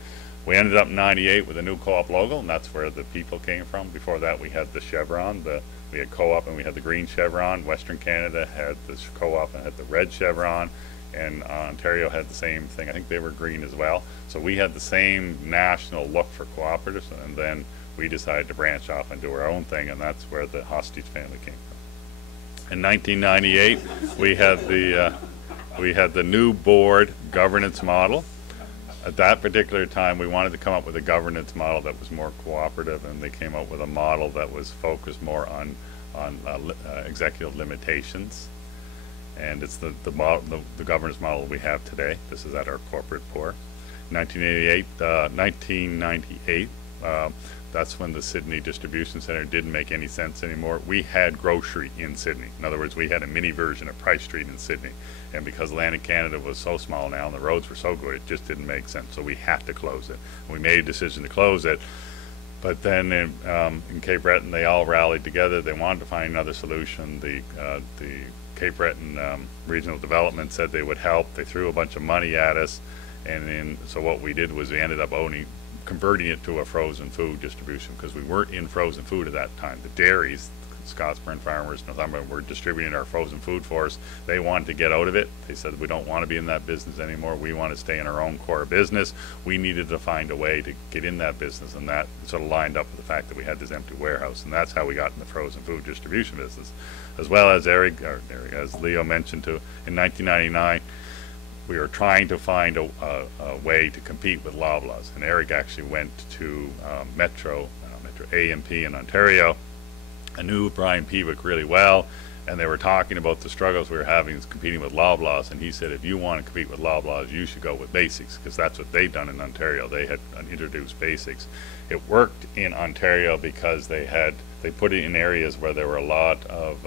We ended up in '98 with a new co-op logo, and that's where the people came from. Before that, we had the chevron. We had co-op, and we had the green chevron. Western Canada had the co-op and had the red chevron, and Ontario had the same thing. I think they were green as well. So we had the same national look for cooperatives, and then we decided to branch off and do our own thing, and that's where the Hostage family came from. In 1998, we had the new board governance model. At that particular time, we wanted to come up with a governance model that was more cooperative, and they came up with a model that was focused more on executive limitations. And it's the governance model we have today. This is at our corporate board. 1998, that's when the Sydney Distribution Centre didn't make any sense anymore. We had grocery in Sydney. In other words, we had a mini version of Price Street in Sydney. And because Atlantic Canada was so small now and the roads were so good, it just didn't make sense. So we had to close it. We made a decision to close it. But then in Cape Breton, they all rallied together. They wanted to find another solution. The Cape Breton Regional Development said they would help. They threw a bunch of money at us. And so what we did was we ended up converting it to a frozen food distribution, because we weren't in frozen food at that time. The dairies, Scotsburn Farmers, Northumberland, were distributing our frozen food for us. They wanted to get out of it. They said, we don't want to be in that business anymore. We want to stay in our own core business. We needed to find a way to get in that business, and that sort of lined up with the fact that we had this empty warehouse, and that's how we got in the frozen food distribution business. As well as as Leo mentioned too, in 1999, we were trying to find a way to compete with Loblaws, and Eric actually went to Metro A&P in Ontario. I knew Brian Peewick really well, and they were talking about the struggles we were having competing with Loblaws, and he said, if you want to compete with Loblaws, you should go with Basics, because that's what they'd done in Ontario. They had introduced Basics. It worked in Ontario because they put it in areas where there were a lot of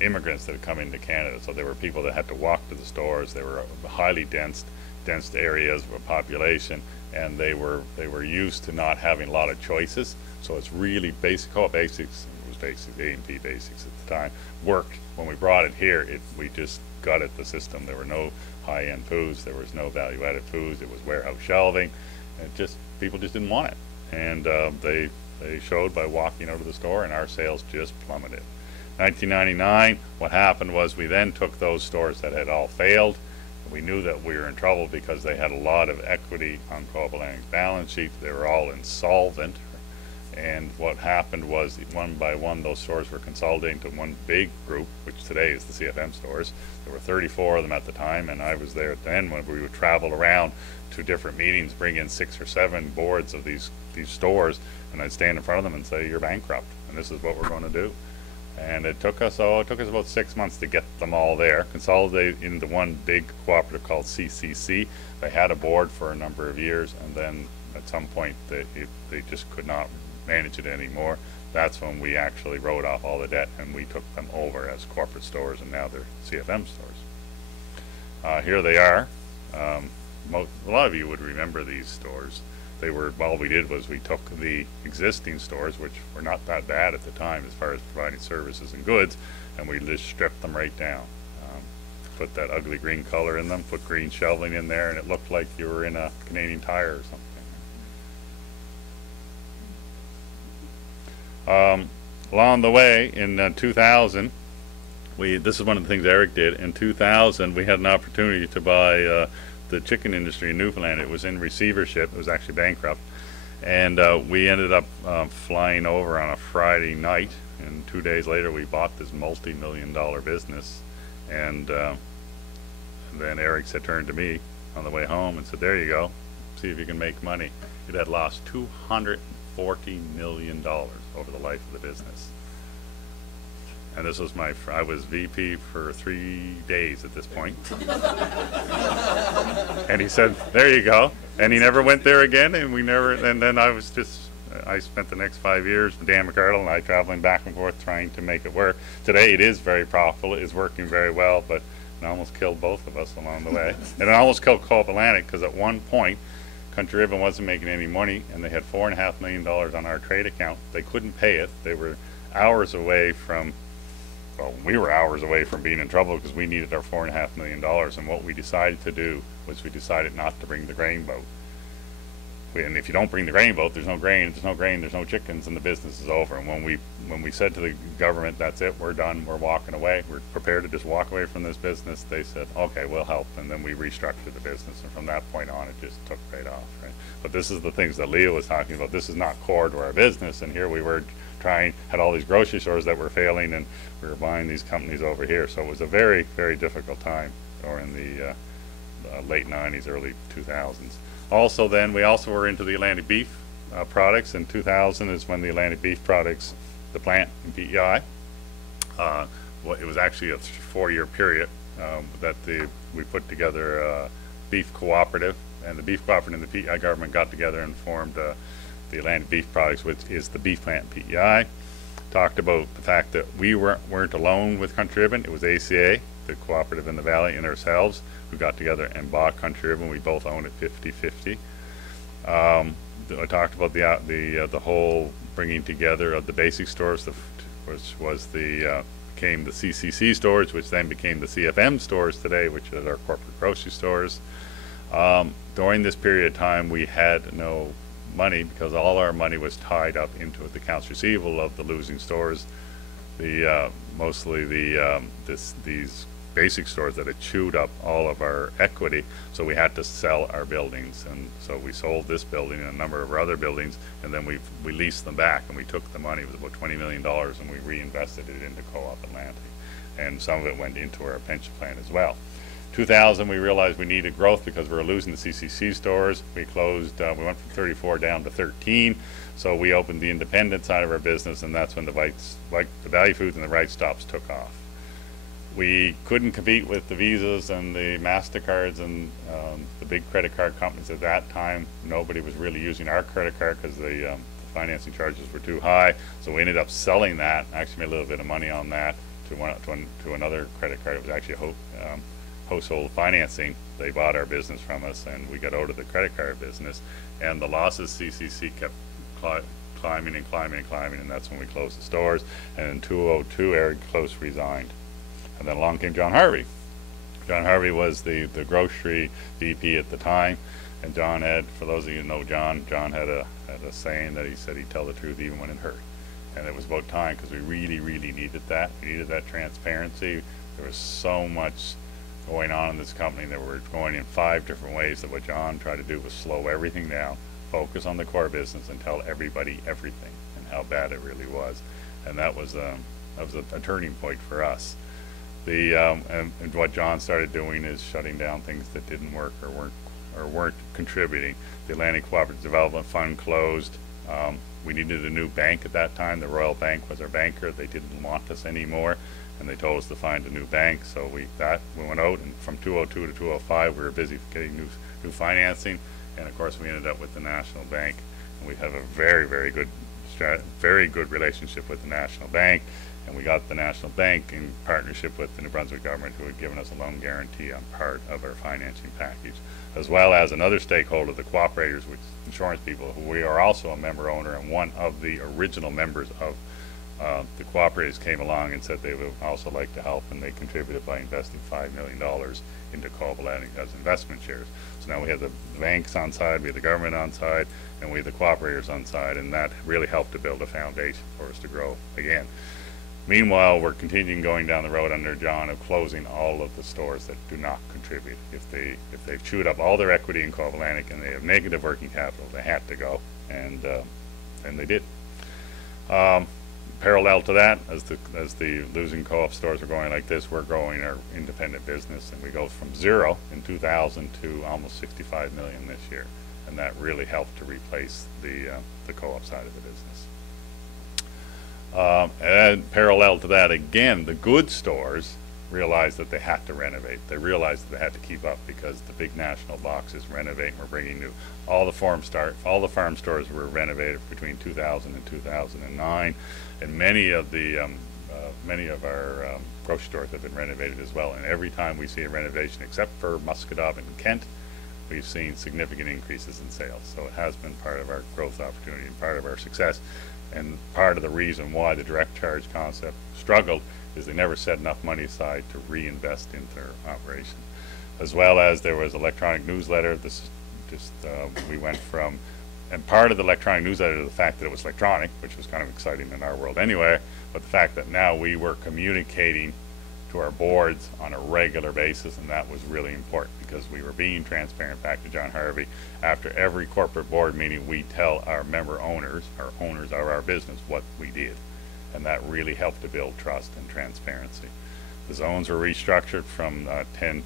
immigrants that had come into Canada. So there were people that had to walk to the stores. They were highly dense areas of a population, and they were used to not having a lot of choices. So it's really basic. Co-op Basics, it was Basics, A&P Basics at the time, worked. When we brought it here, we just gutted the system. There were no high-end foods. There was no value-added foods. It was warehouse shelving. And people just didn't want it. And they showed by walking out of the store, and our sales just plummeted. 1999, what happened was we then took those stores that had all failed. We knew that we were in trouble because they had a lot of equity on Co-op-Atlantic's balance sheet. They were all insolvent. And what happened was, one by one, those stores were consolidating to one big group, which today is the CFM stores. There were 34 of them at the time, and I was there then when we would travel around to different meetings, bring in 6 or 7 boards of these stores, and I'd stand in front of them and say, "You're bankrupt, and this is what we're going to do." And it took us about 6 months to get them all there, consolidated into one big cooperative called CCC. They had a board for a number of years, and then at some point they just could not manage it anymore. That's when we actually wrote off all the debt and we took them over as corporate stores, and now they're CFM stores. Here they are. A lot of you would remember these stores. All we did was we took the existing stores, which were not that bad at the time as far as providing services and goods, and we just stripped them right down. Put that ugly green color in them, put green shelving in there, and it looked like you were in a Canadian Tire or something. Along the way, in 2000, this is one of the things Eric did. In 2000, we had an opportunity to buy the chicken industry in Newfoundland. It was in receivership. It was actually bankrupt. And we ended up flying over on a Friday night, and 2 days later we bought this multi-million-dollar business. And then Eric turned to me on the way home and said, "There you go, see if you can make money." It had lost $240 million over the life of the business. And this was I was VP for 3 days at this point. And he said, "There you go." And he never went there again, and then I spent the next 5 years, Dan McArdle and I, traveling back and forth trying to make it work. Today it is very profitable, it is working very well, but it almost killed both of us along the way. And it almost killed Co-op-Atlantic, because at one point, Country Ribbon wasn't making any money, and they had $4.5 million on our trade account. They couldn't pay it. They were hours away from, well, we were hours away from being in trouble because we needed our $4.5 million. And what we decided to do was we decided not to bring the grain boat. And if you don't bring the grain boat, there's no grain. If there's no grain, there's no chickens, and the business is over. And when we said to the government, "That's it, we're done, we're walking away, we're prepared to just walk away from this business," they said, "Okay, we'll help." And then we restructured the business, and from that point on, it just took right off. Right? But this is the things that Leo was talking about. This is not core to our business, and here we were had all these grocery stores that were failing, and we were buying these companies over here. So it was a very, very difficult time, or in the late 90s, early 2000s. Also then, we also were into the Atlantic beef products. In 2000 is when the Atlantic beef products, the plant in PEI, it was actually a 4-year period that we put together a beef cooperative, and the beef cooperative and the PEI government got together and formed the Atlantic beef products, which is the beef plant in PEI. Talked about the fact that we weren't alone with Country Ribbon. It was ACA, the cooperative in the valley, and ourselves who got together and bought Country Ribbon. We both own it 50-50. I talked about the whole bringing together of the basic stores, which became the CCC stores, which then became the CFM stores today, which is our corporate grocery stores. During this period of time, we had no money because all our money was tied up into the accounts receivable of the losing stores. Mostly these basic stores that had chewed up all of our equity, so we had to sell our buildings, and so we sold this building and a number of our other buildings, and then we leased them back, and we took the money. It was about $20 million, and we reinvested it into Co-op-Atlantic, and some of it went into our pension plan as well. 2000, we realized we needed growth because we were losing the CCC stores. We closed, we went from 34 down to 13, so we opened the independent side of our business, and that's when the value foods and the Right Stops took off. We couldn't compete with the Visas and the MasterCards and the big credit card companies at that time. Nobody was really using our credit card because the financing charges were too high, so we ended up selling that. Actually made a little bit of money on that to another credit card. It was actually household financing. They bought our business from us, and we got out of the credit card business, and the losses CCC kept climbing and climbing and climbing, and that's when we closed the stores. And in 2002, Eric Close resigned, and then along came John Harvey. John Harvey was the grocery VP at the time, and John had, for those of you who know John had a saying that he said he'd tell the truth even when it hurt, and it was about time because we really, really needed that. We needed that transparency. There was so much going on in this company that were going in 5 different ways. That what John tried to do was slow everything down, focus on the core business, and tell everybody everything and how bad it really was. And that was a turning point for us. And what John started doing is shutting down things that didn't work or weren't contributing. The Atlantic Cooperative Development Fund closed. We needed a new bank at that time. The Royal Bank was our banker. They didn't want us anymore, and they told us to find a new bank. So we went out, and from 2002 to 2005, we were busy getting new financing, and of course we ended up with the National Bank. And we have a very good relationship with the National Bank. And we got the National Bank in partnership with the New Brunswick government, who had given us a loan guarantee on part of our financing package, as well as another stakeholder, the co-operators, which insurance people, who we are also a member owner, and one of the original members of the cooperatives came along and said they would also like to help, and they contributed by investing $5 million into co-operating as investment shares. So now we have the banks on side, we have the government on side, and we have the cooperators on side, and that really helped to build a foundation for us to grow again. Meanwhile, we're continuing going down the road under John of closing all of the stores that do not contribute. If they've chewed up all their equity in Co-Atlantic and they have negative working capital, they had to go, and they did. Parallel to that, as the losing co-op stores are going like this, we're growing our independent business, and we go from 0 in 2000 to almost 65 million this year, and that really helped to replace the co-op side of the business. And parallel to that, again, the good stores realized that they had to renovate. They realized that they had to keep up because the big national boxes renovate. We're bringing new. All the farm stores were renovated between 2000 and 2009, and many of our grocery stores have been renovated as well. And every time we see a renovation, except for Muscatub and Kent, we've seen significant increases in sales. So it has been part of our growth opportunity and part of our success. And part of the reason why the direct charge concept struggled is they never set enough money aside to reinvest into their operation. As well as there was electronic newsletter. We went from, and part of the electronic newsletter, the fact that it was electronic, which was kind of exciting in our world anyway, but the fact that now we were communicating to our boards on a regular basis, and that was really important because we were being transparent back to John Harvey. After every corporate board meeting, we tell our member owners, our owners of our business, what we did, and that really helped to build trust and transparency. The zones were restructured from 10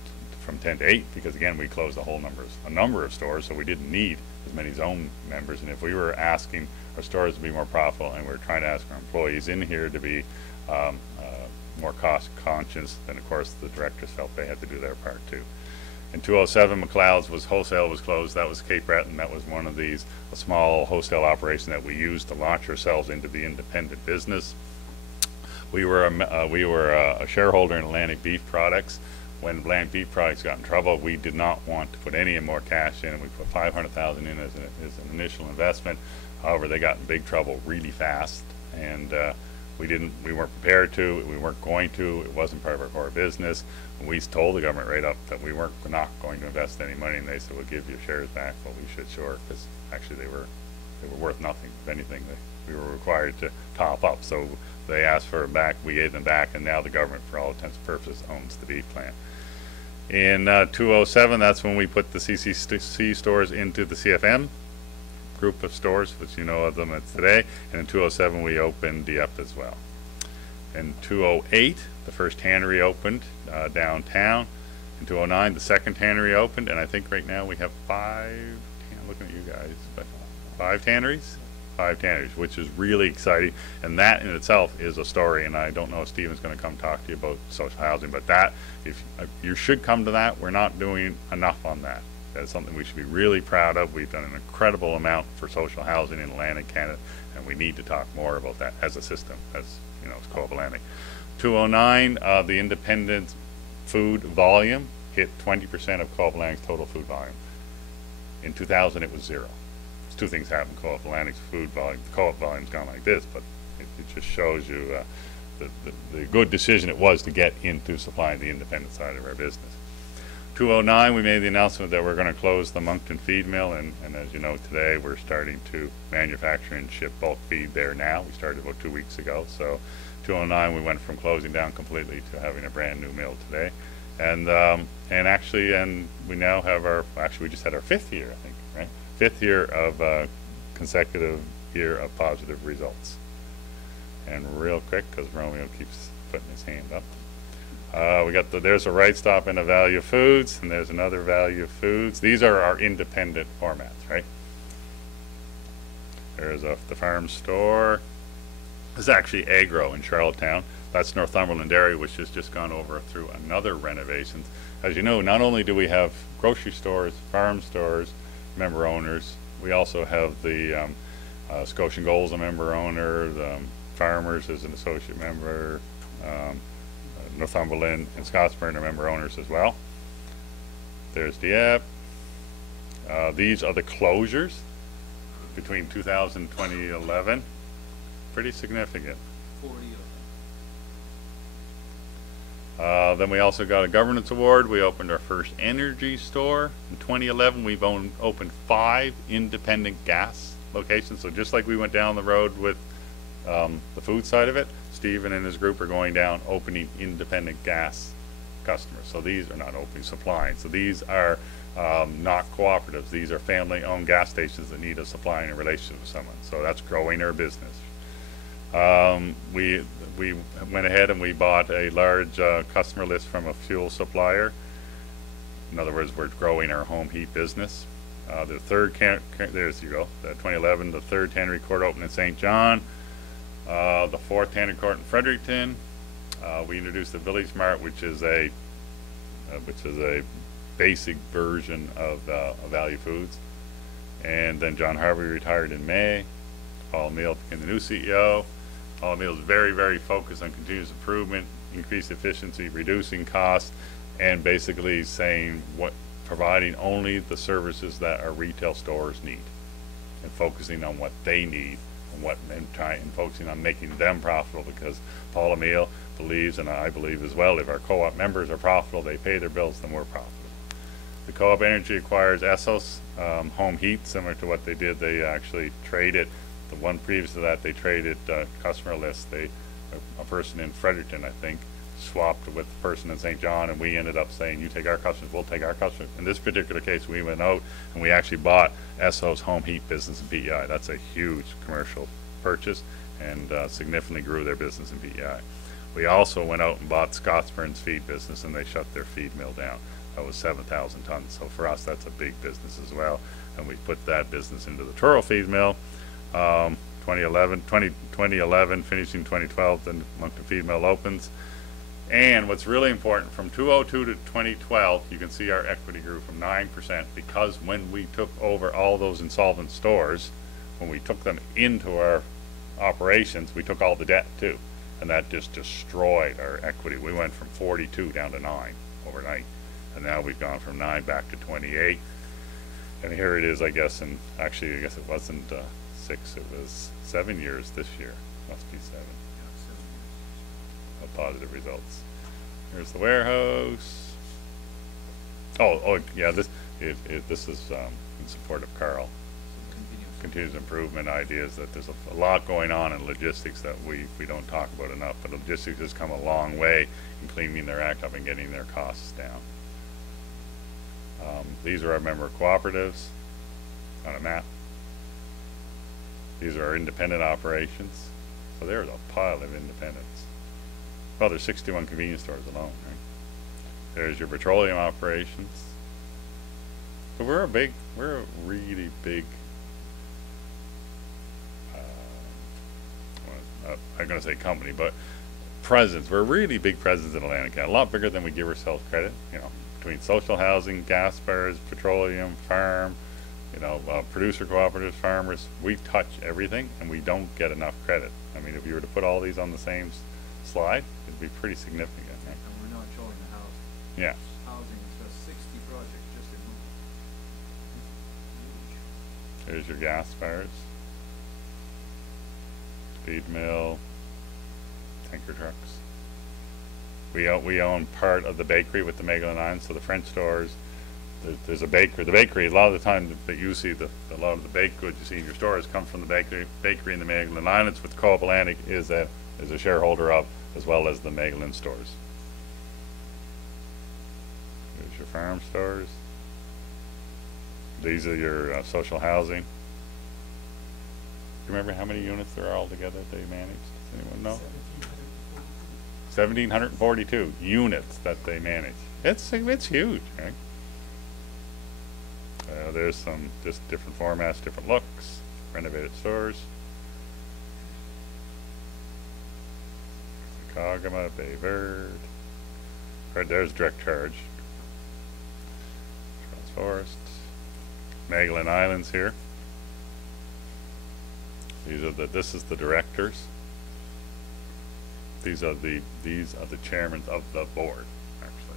to 8 because again we closed a number of stores, so we didn't need as many zone members. And if we were asking our stores to be more profitable, and we were trying to ask our employees in here to be more cost conscious, then of course the directors felt they had to do their part too. In 2007, McLeod's wholesale was closed. That was Cape Breton. That was one of these, a small wholesale operation that we used to launch ourselves into the independent business. We were a shareholder in Atlantic Beef Products. When Atlantic Beef Products got in trouble, we did not want to put any more cash in, and we put $500,000 in as an initial investment. However, they got in big trouble really fast, and we weren't prepared to, we weren't going to, it wasn't part of our core business. And we told the government right up that we weren't not going to invest any money, and they said, we'll give you shares back. Well, we should, sure, because actually they were worth nothing. If anything, we were required to top up. So they asked for it back, we gave them back, and now the government, for all intents and purposes, owns the beef plant. In 2007, that's when we put the CCC stores into the CFM group of stores, which you know of them as today. And in 2007, we opened Dieppe as well. In 2008, the first tannery opened downtown. In 2009, the second tannery opened, and I think right now we have 5, I'm looking at you guys, but 5 tanneries? 5 tanneries, which is really exciting, and that in itself is a story. And I don't know if Stephen's going to come talk to you about social housing, but that, if you should come to that, we're not doing enough on that. That's something we should be really proud of. We've done an incredible amount for social housing in Atlantic Canada, and we need to talk more about that as a system, as you know, it's Co-Atlantic. 2009, the independent food volume hit 20% of Co-Atlantic's total food volume. In 2000, it was 0. There's 2 things happened. Co-Atlantic's food volume, the co-op volume's gone like this, but it just shows you the good decision it was to get into supplying the independent side of our business. 2009, we made the announcement that we're going to close the Moncton feed mill, and as you know, today we're starting to manufacture and ship bulk feed there now. We started about 2 weeks ago. So 2009, we went from closing down completely to having a brand new mill today. And actually, and we now have we just had our 5th year, I think, right? 5th year of consecutive year of positive results. And real quick, because Romeo keeps putting his hand up. There's a Right Stop and a Value Foods, and there's another Value Foods. These are our independent formats, right? There's the farm store. There's actually Agro in Charlottetown. That's Northumberland Dairy, which has just gone over through another renovation. As you know, not only do we have grocery stores, farm stores, member owners, we also have the Scotian Gold's a member owner, the Farmers is an associate member, Northumberland and Scottsburn are member owners as well. There's Dieppe. These are the closures between 2000 and 2011. Pretty significant. 40 of them. Then we also got a governance award. We opened our first energy store. In 2011, we've opened 5 independent gas locations. So just like we went down the road with the food side of it, Stephen and his group are going down opening independent gas customers. So these are not opening supplying. So these are not cooperatives. These are family-owned gas stations that need a supply in a relationship with someone. So that's growing our business. We went ahead and we bought a large customer list from a fuel supplier. In other words, we're growing our home heat business. The third, there's you go, the 2011, the third tannery court opened in St. John. The 4th tannery court in Fredericton. We introduced the Village Mart, which is a basic version of Value Foods. And then John Harvey retired in May. Paul Meal became the new CEO. Paul Meal is very, very focused on continuous improvement, increased efficiency, reducing costs, and basically providing only the services that our retail stores need, and focusing on what they need and focusing on making them profitable, because Paul Meal believes, and I believe as well, if our co-op members are profitable, they pay their bills, then we're profitable. The co-op energy acquires Essos Home Heat, similar to what they did. They actually traded the one previous to that. They traded customer lists. A person in Fredericton, I think, swapped with the person in St. John, and we ended up saying, you take our customers, we'll take our customers. In this particular case, we went out and we actually bought Essos Home Heat business in PEI. That's a huge commercial purchase, and significantly grew their business in PEI. We also went out and bought Scottsburn's feed business, and they shut their feed mill down. That was 7,000 tons. So for us, that's a big business as well. And we put that business into the Toro feed mill. 2011, finishing 2012, then Moncton feed mill opens. And what's really important, from 2002 to 2012, you can see our equity grew from 9%, because when we took over all those insolvent stores, when we took them into our operations, we took all the debt too. And that just destroyed our equity. We went from 42 down to 9 overnight. And now we've gone from 9 back to 28. And here it is, I guess, and actually I guess it wasn't 6, it was 7 years this year. Must be 7. Of positive results. Here's the warehouse. Oh yeah, this is in support of Carl. Continuous improvement ideas, that there's a lot going on in logistics that we don't talk about enough, but logistics has come a long way in cleaning their act up and getting their costs down. These are our member cooperatives on a map. These are our independent operations. So there's a pile of independents. Well, there's 61 convenience stores alone, right? There's your petroleum operations. So we're a really big, I'm going to say company, but presence. We're a really big presence in Atlantic Canada, a lot bigger than we give ourselves credit, between social housing, gas bars, petroleum, farm, producer cooperatives, farmers. We touch everything, and we don't get enough credit. I mean, if you were to put all these on the same slide, it'd be pretty significant, right? And we're not showing the housing. Yeah. Housing is just 60 projects just in Moncton. Huge. There's your gas bars, feed mill, tanker trucks. We own part of the bakery with the Magdalen Islands, so the French stores. There's a bakery. The bakery, a lot of the time that you see, a lot of the baked goods you see in your stores come from the bakery in the Magdalen Islands, which Co-op Atlantic is a shareholder of, as well as the Magdalen stores. your farm stores. These are your social housing. Do you remember how many units there are altogether that they managed? Does anyone know? 1,742 units that they manage. It's huge, right? There's some just different formats, different looks, renovated stores. Kagama, Bay Verde. Right, there's direct charge. Charles Forest. Magdalen Islands here. This is the directors. These are the chairmen of the board, actually.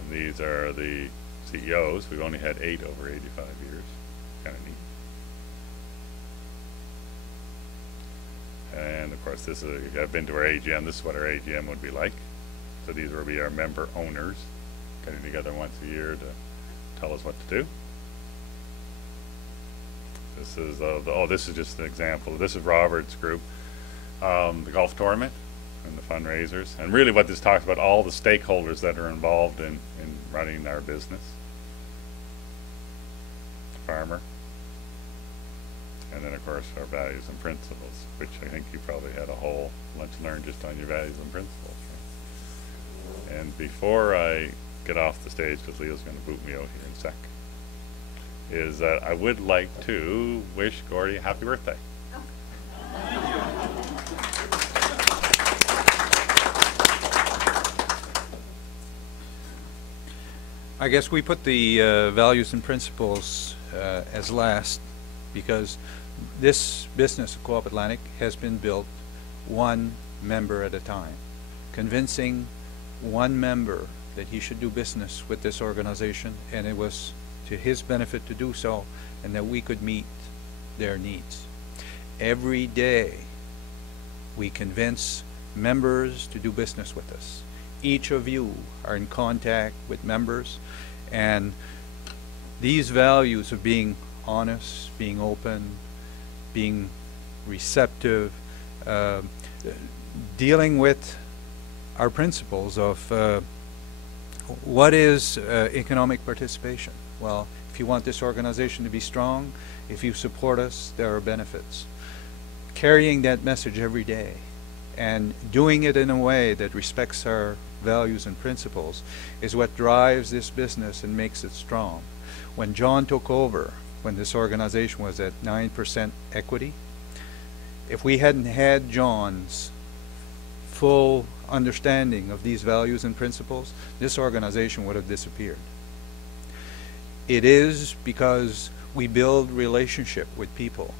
And these are the CEOs. We've only had 8 over 85 years. Kind of neat. And of course, this is I've been to our AGM. This is what our AGM would be like. So these will be our member owners getting together once a year to tell us what to do. This is this is just an example. This is Robert's group, the golf tournament and the fundraisers, and really what this talks about, all the stakeholders that are involved in running our business. Farmer, and then of course our values and principles, which I think you probably had a whole lunch learned just on your values and principles. Right? And before I get off the stage, because Leo's going to boot me out here in a sec, is that I would like to wish Gordy a happy birthday. I guess we put the values and principles as last because this business of Co-op Atlantic has been built one member at a time, convincing one member that he should do business with this organization, and it was to his benefit to do so, and that we could meet their needs. Every day we convince members to do business with us. Each of you are in contact with members, and these values of being honest, being open, being receptive, dealing with our principles of what is economic participation. Well, if you want this organization to be strong, if you support us, there are benefits. Carrying that message every day and doing it in a way that respects our values and principles is what drives this business and makes it strong. When John took over, when this organization was at 9% equity, if we hadn't had John's full understanding of these values and principles, this organization would have disappeared. It is because we build relationship with people.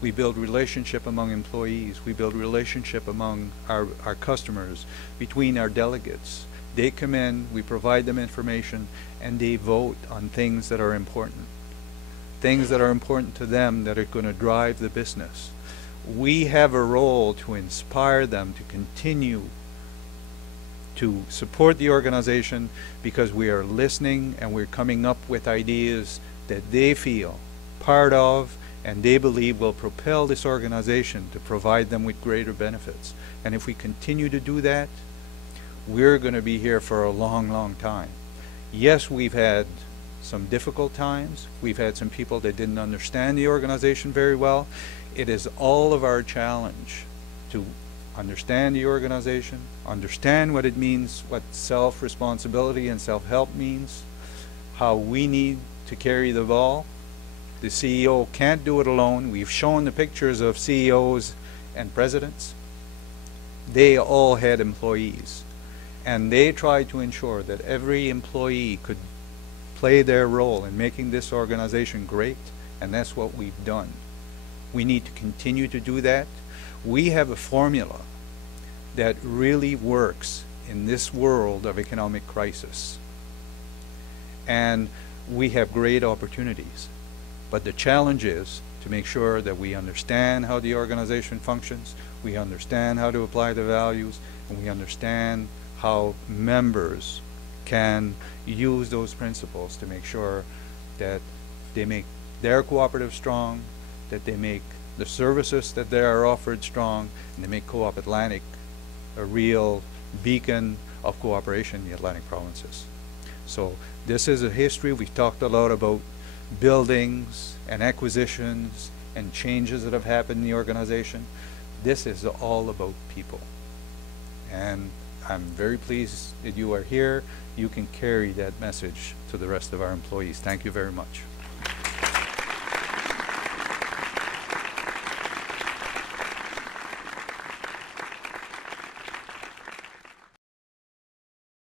We build relationship among employees. We build relationship among our customers, between our delegates. They come in, we provide them information, and they vote on things that are important. Things that are important to them that are going to drive the business. We have a role to inspire them to continue to support the organization because we are listening and we're coming up with ideas that they feel part of and they believe will propel this organization to provide them with greater benefits. And if we continue to do that, we're going to be here for a long, long time. Yes, we've had some difficult times. We've had some people that didn't understand the organization very well. It is all of our challenge to understand the organization, understand what it means, what self-responsibility and self-help means, how we need to carry the ball. The CEO can't do it alone. We've shown the pictures of CEOs and presidents. They all had employees, and they tried to ensure that every employee could play their role in making this organization great, and that's what we've done. We need to continue to do that. We have a formula that really works in this world of economic crisis. And we have great opportunities. But the challenge is to make sure that we understand how the organization functions, we understand how to apply the values, and we understand how members can use those principles to make sure that they make their cooperative strong, that they make the services that they are offered strong, and they make Co-op Atlantic a real beacon of cooperation in the Atlantic provinces. So this is a history. We've talked a lot about buildings and acquisitions and changes that have happened in the organization. This is all about people. And I'm very pleased that you are here. You can carry that message to the rest of our employees. Thank you very much.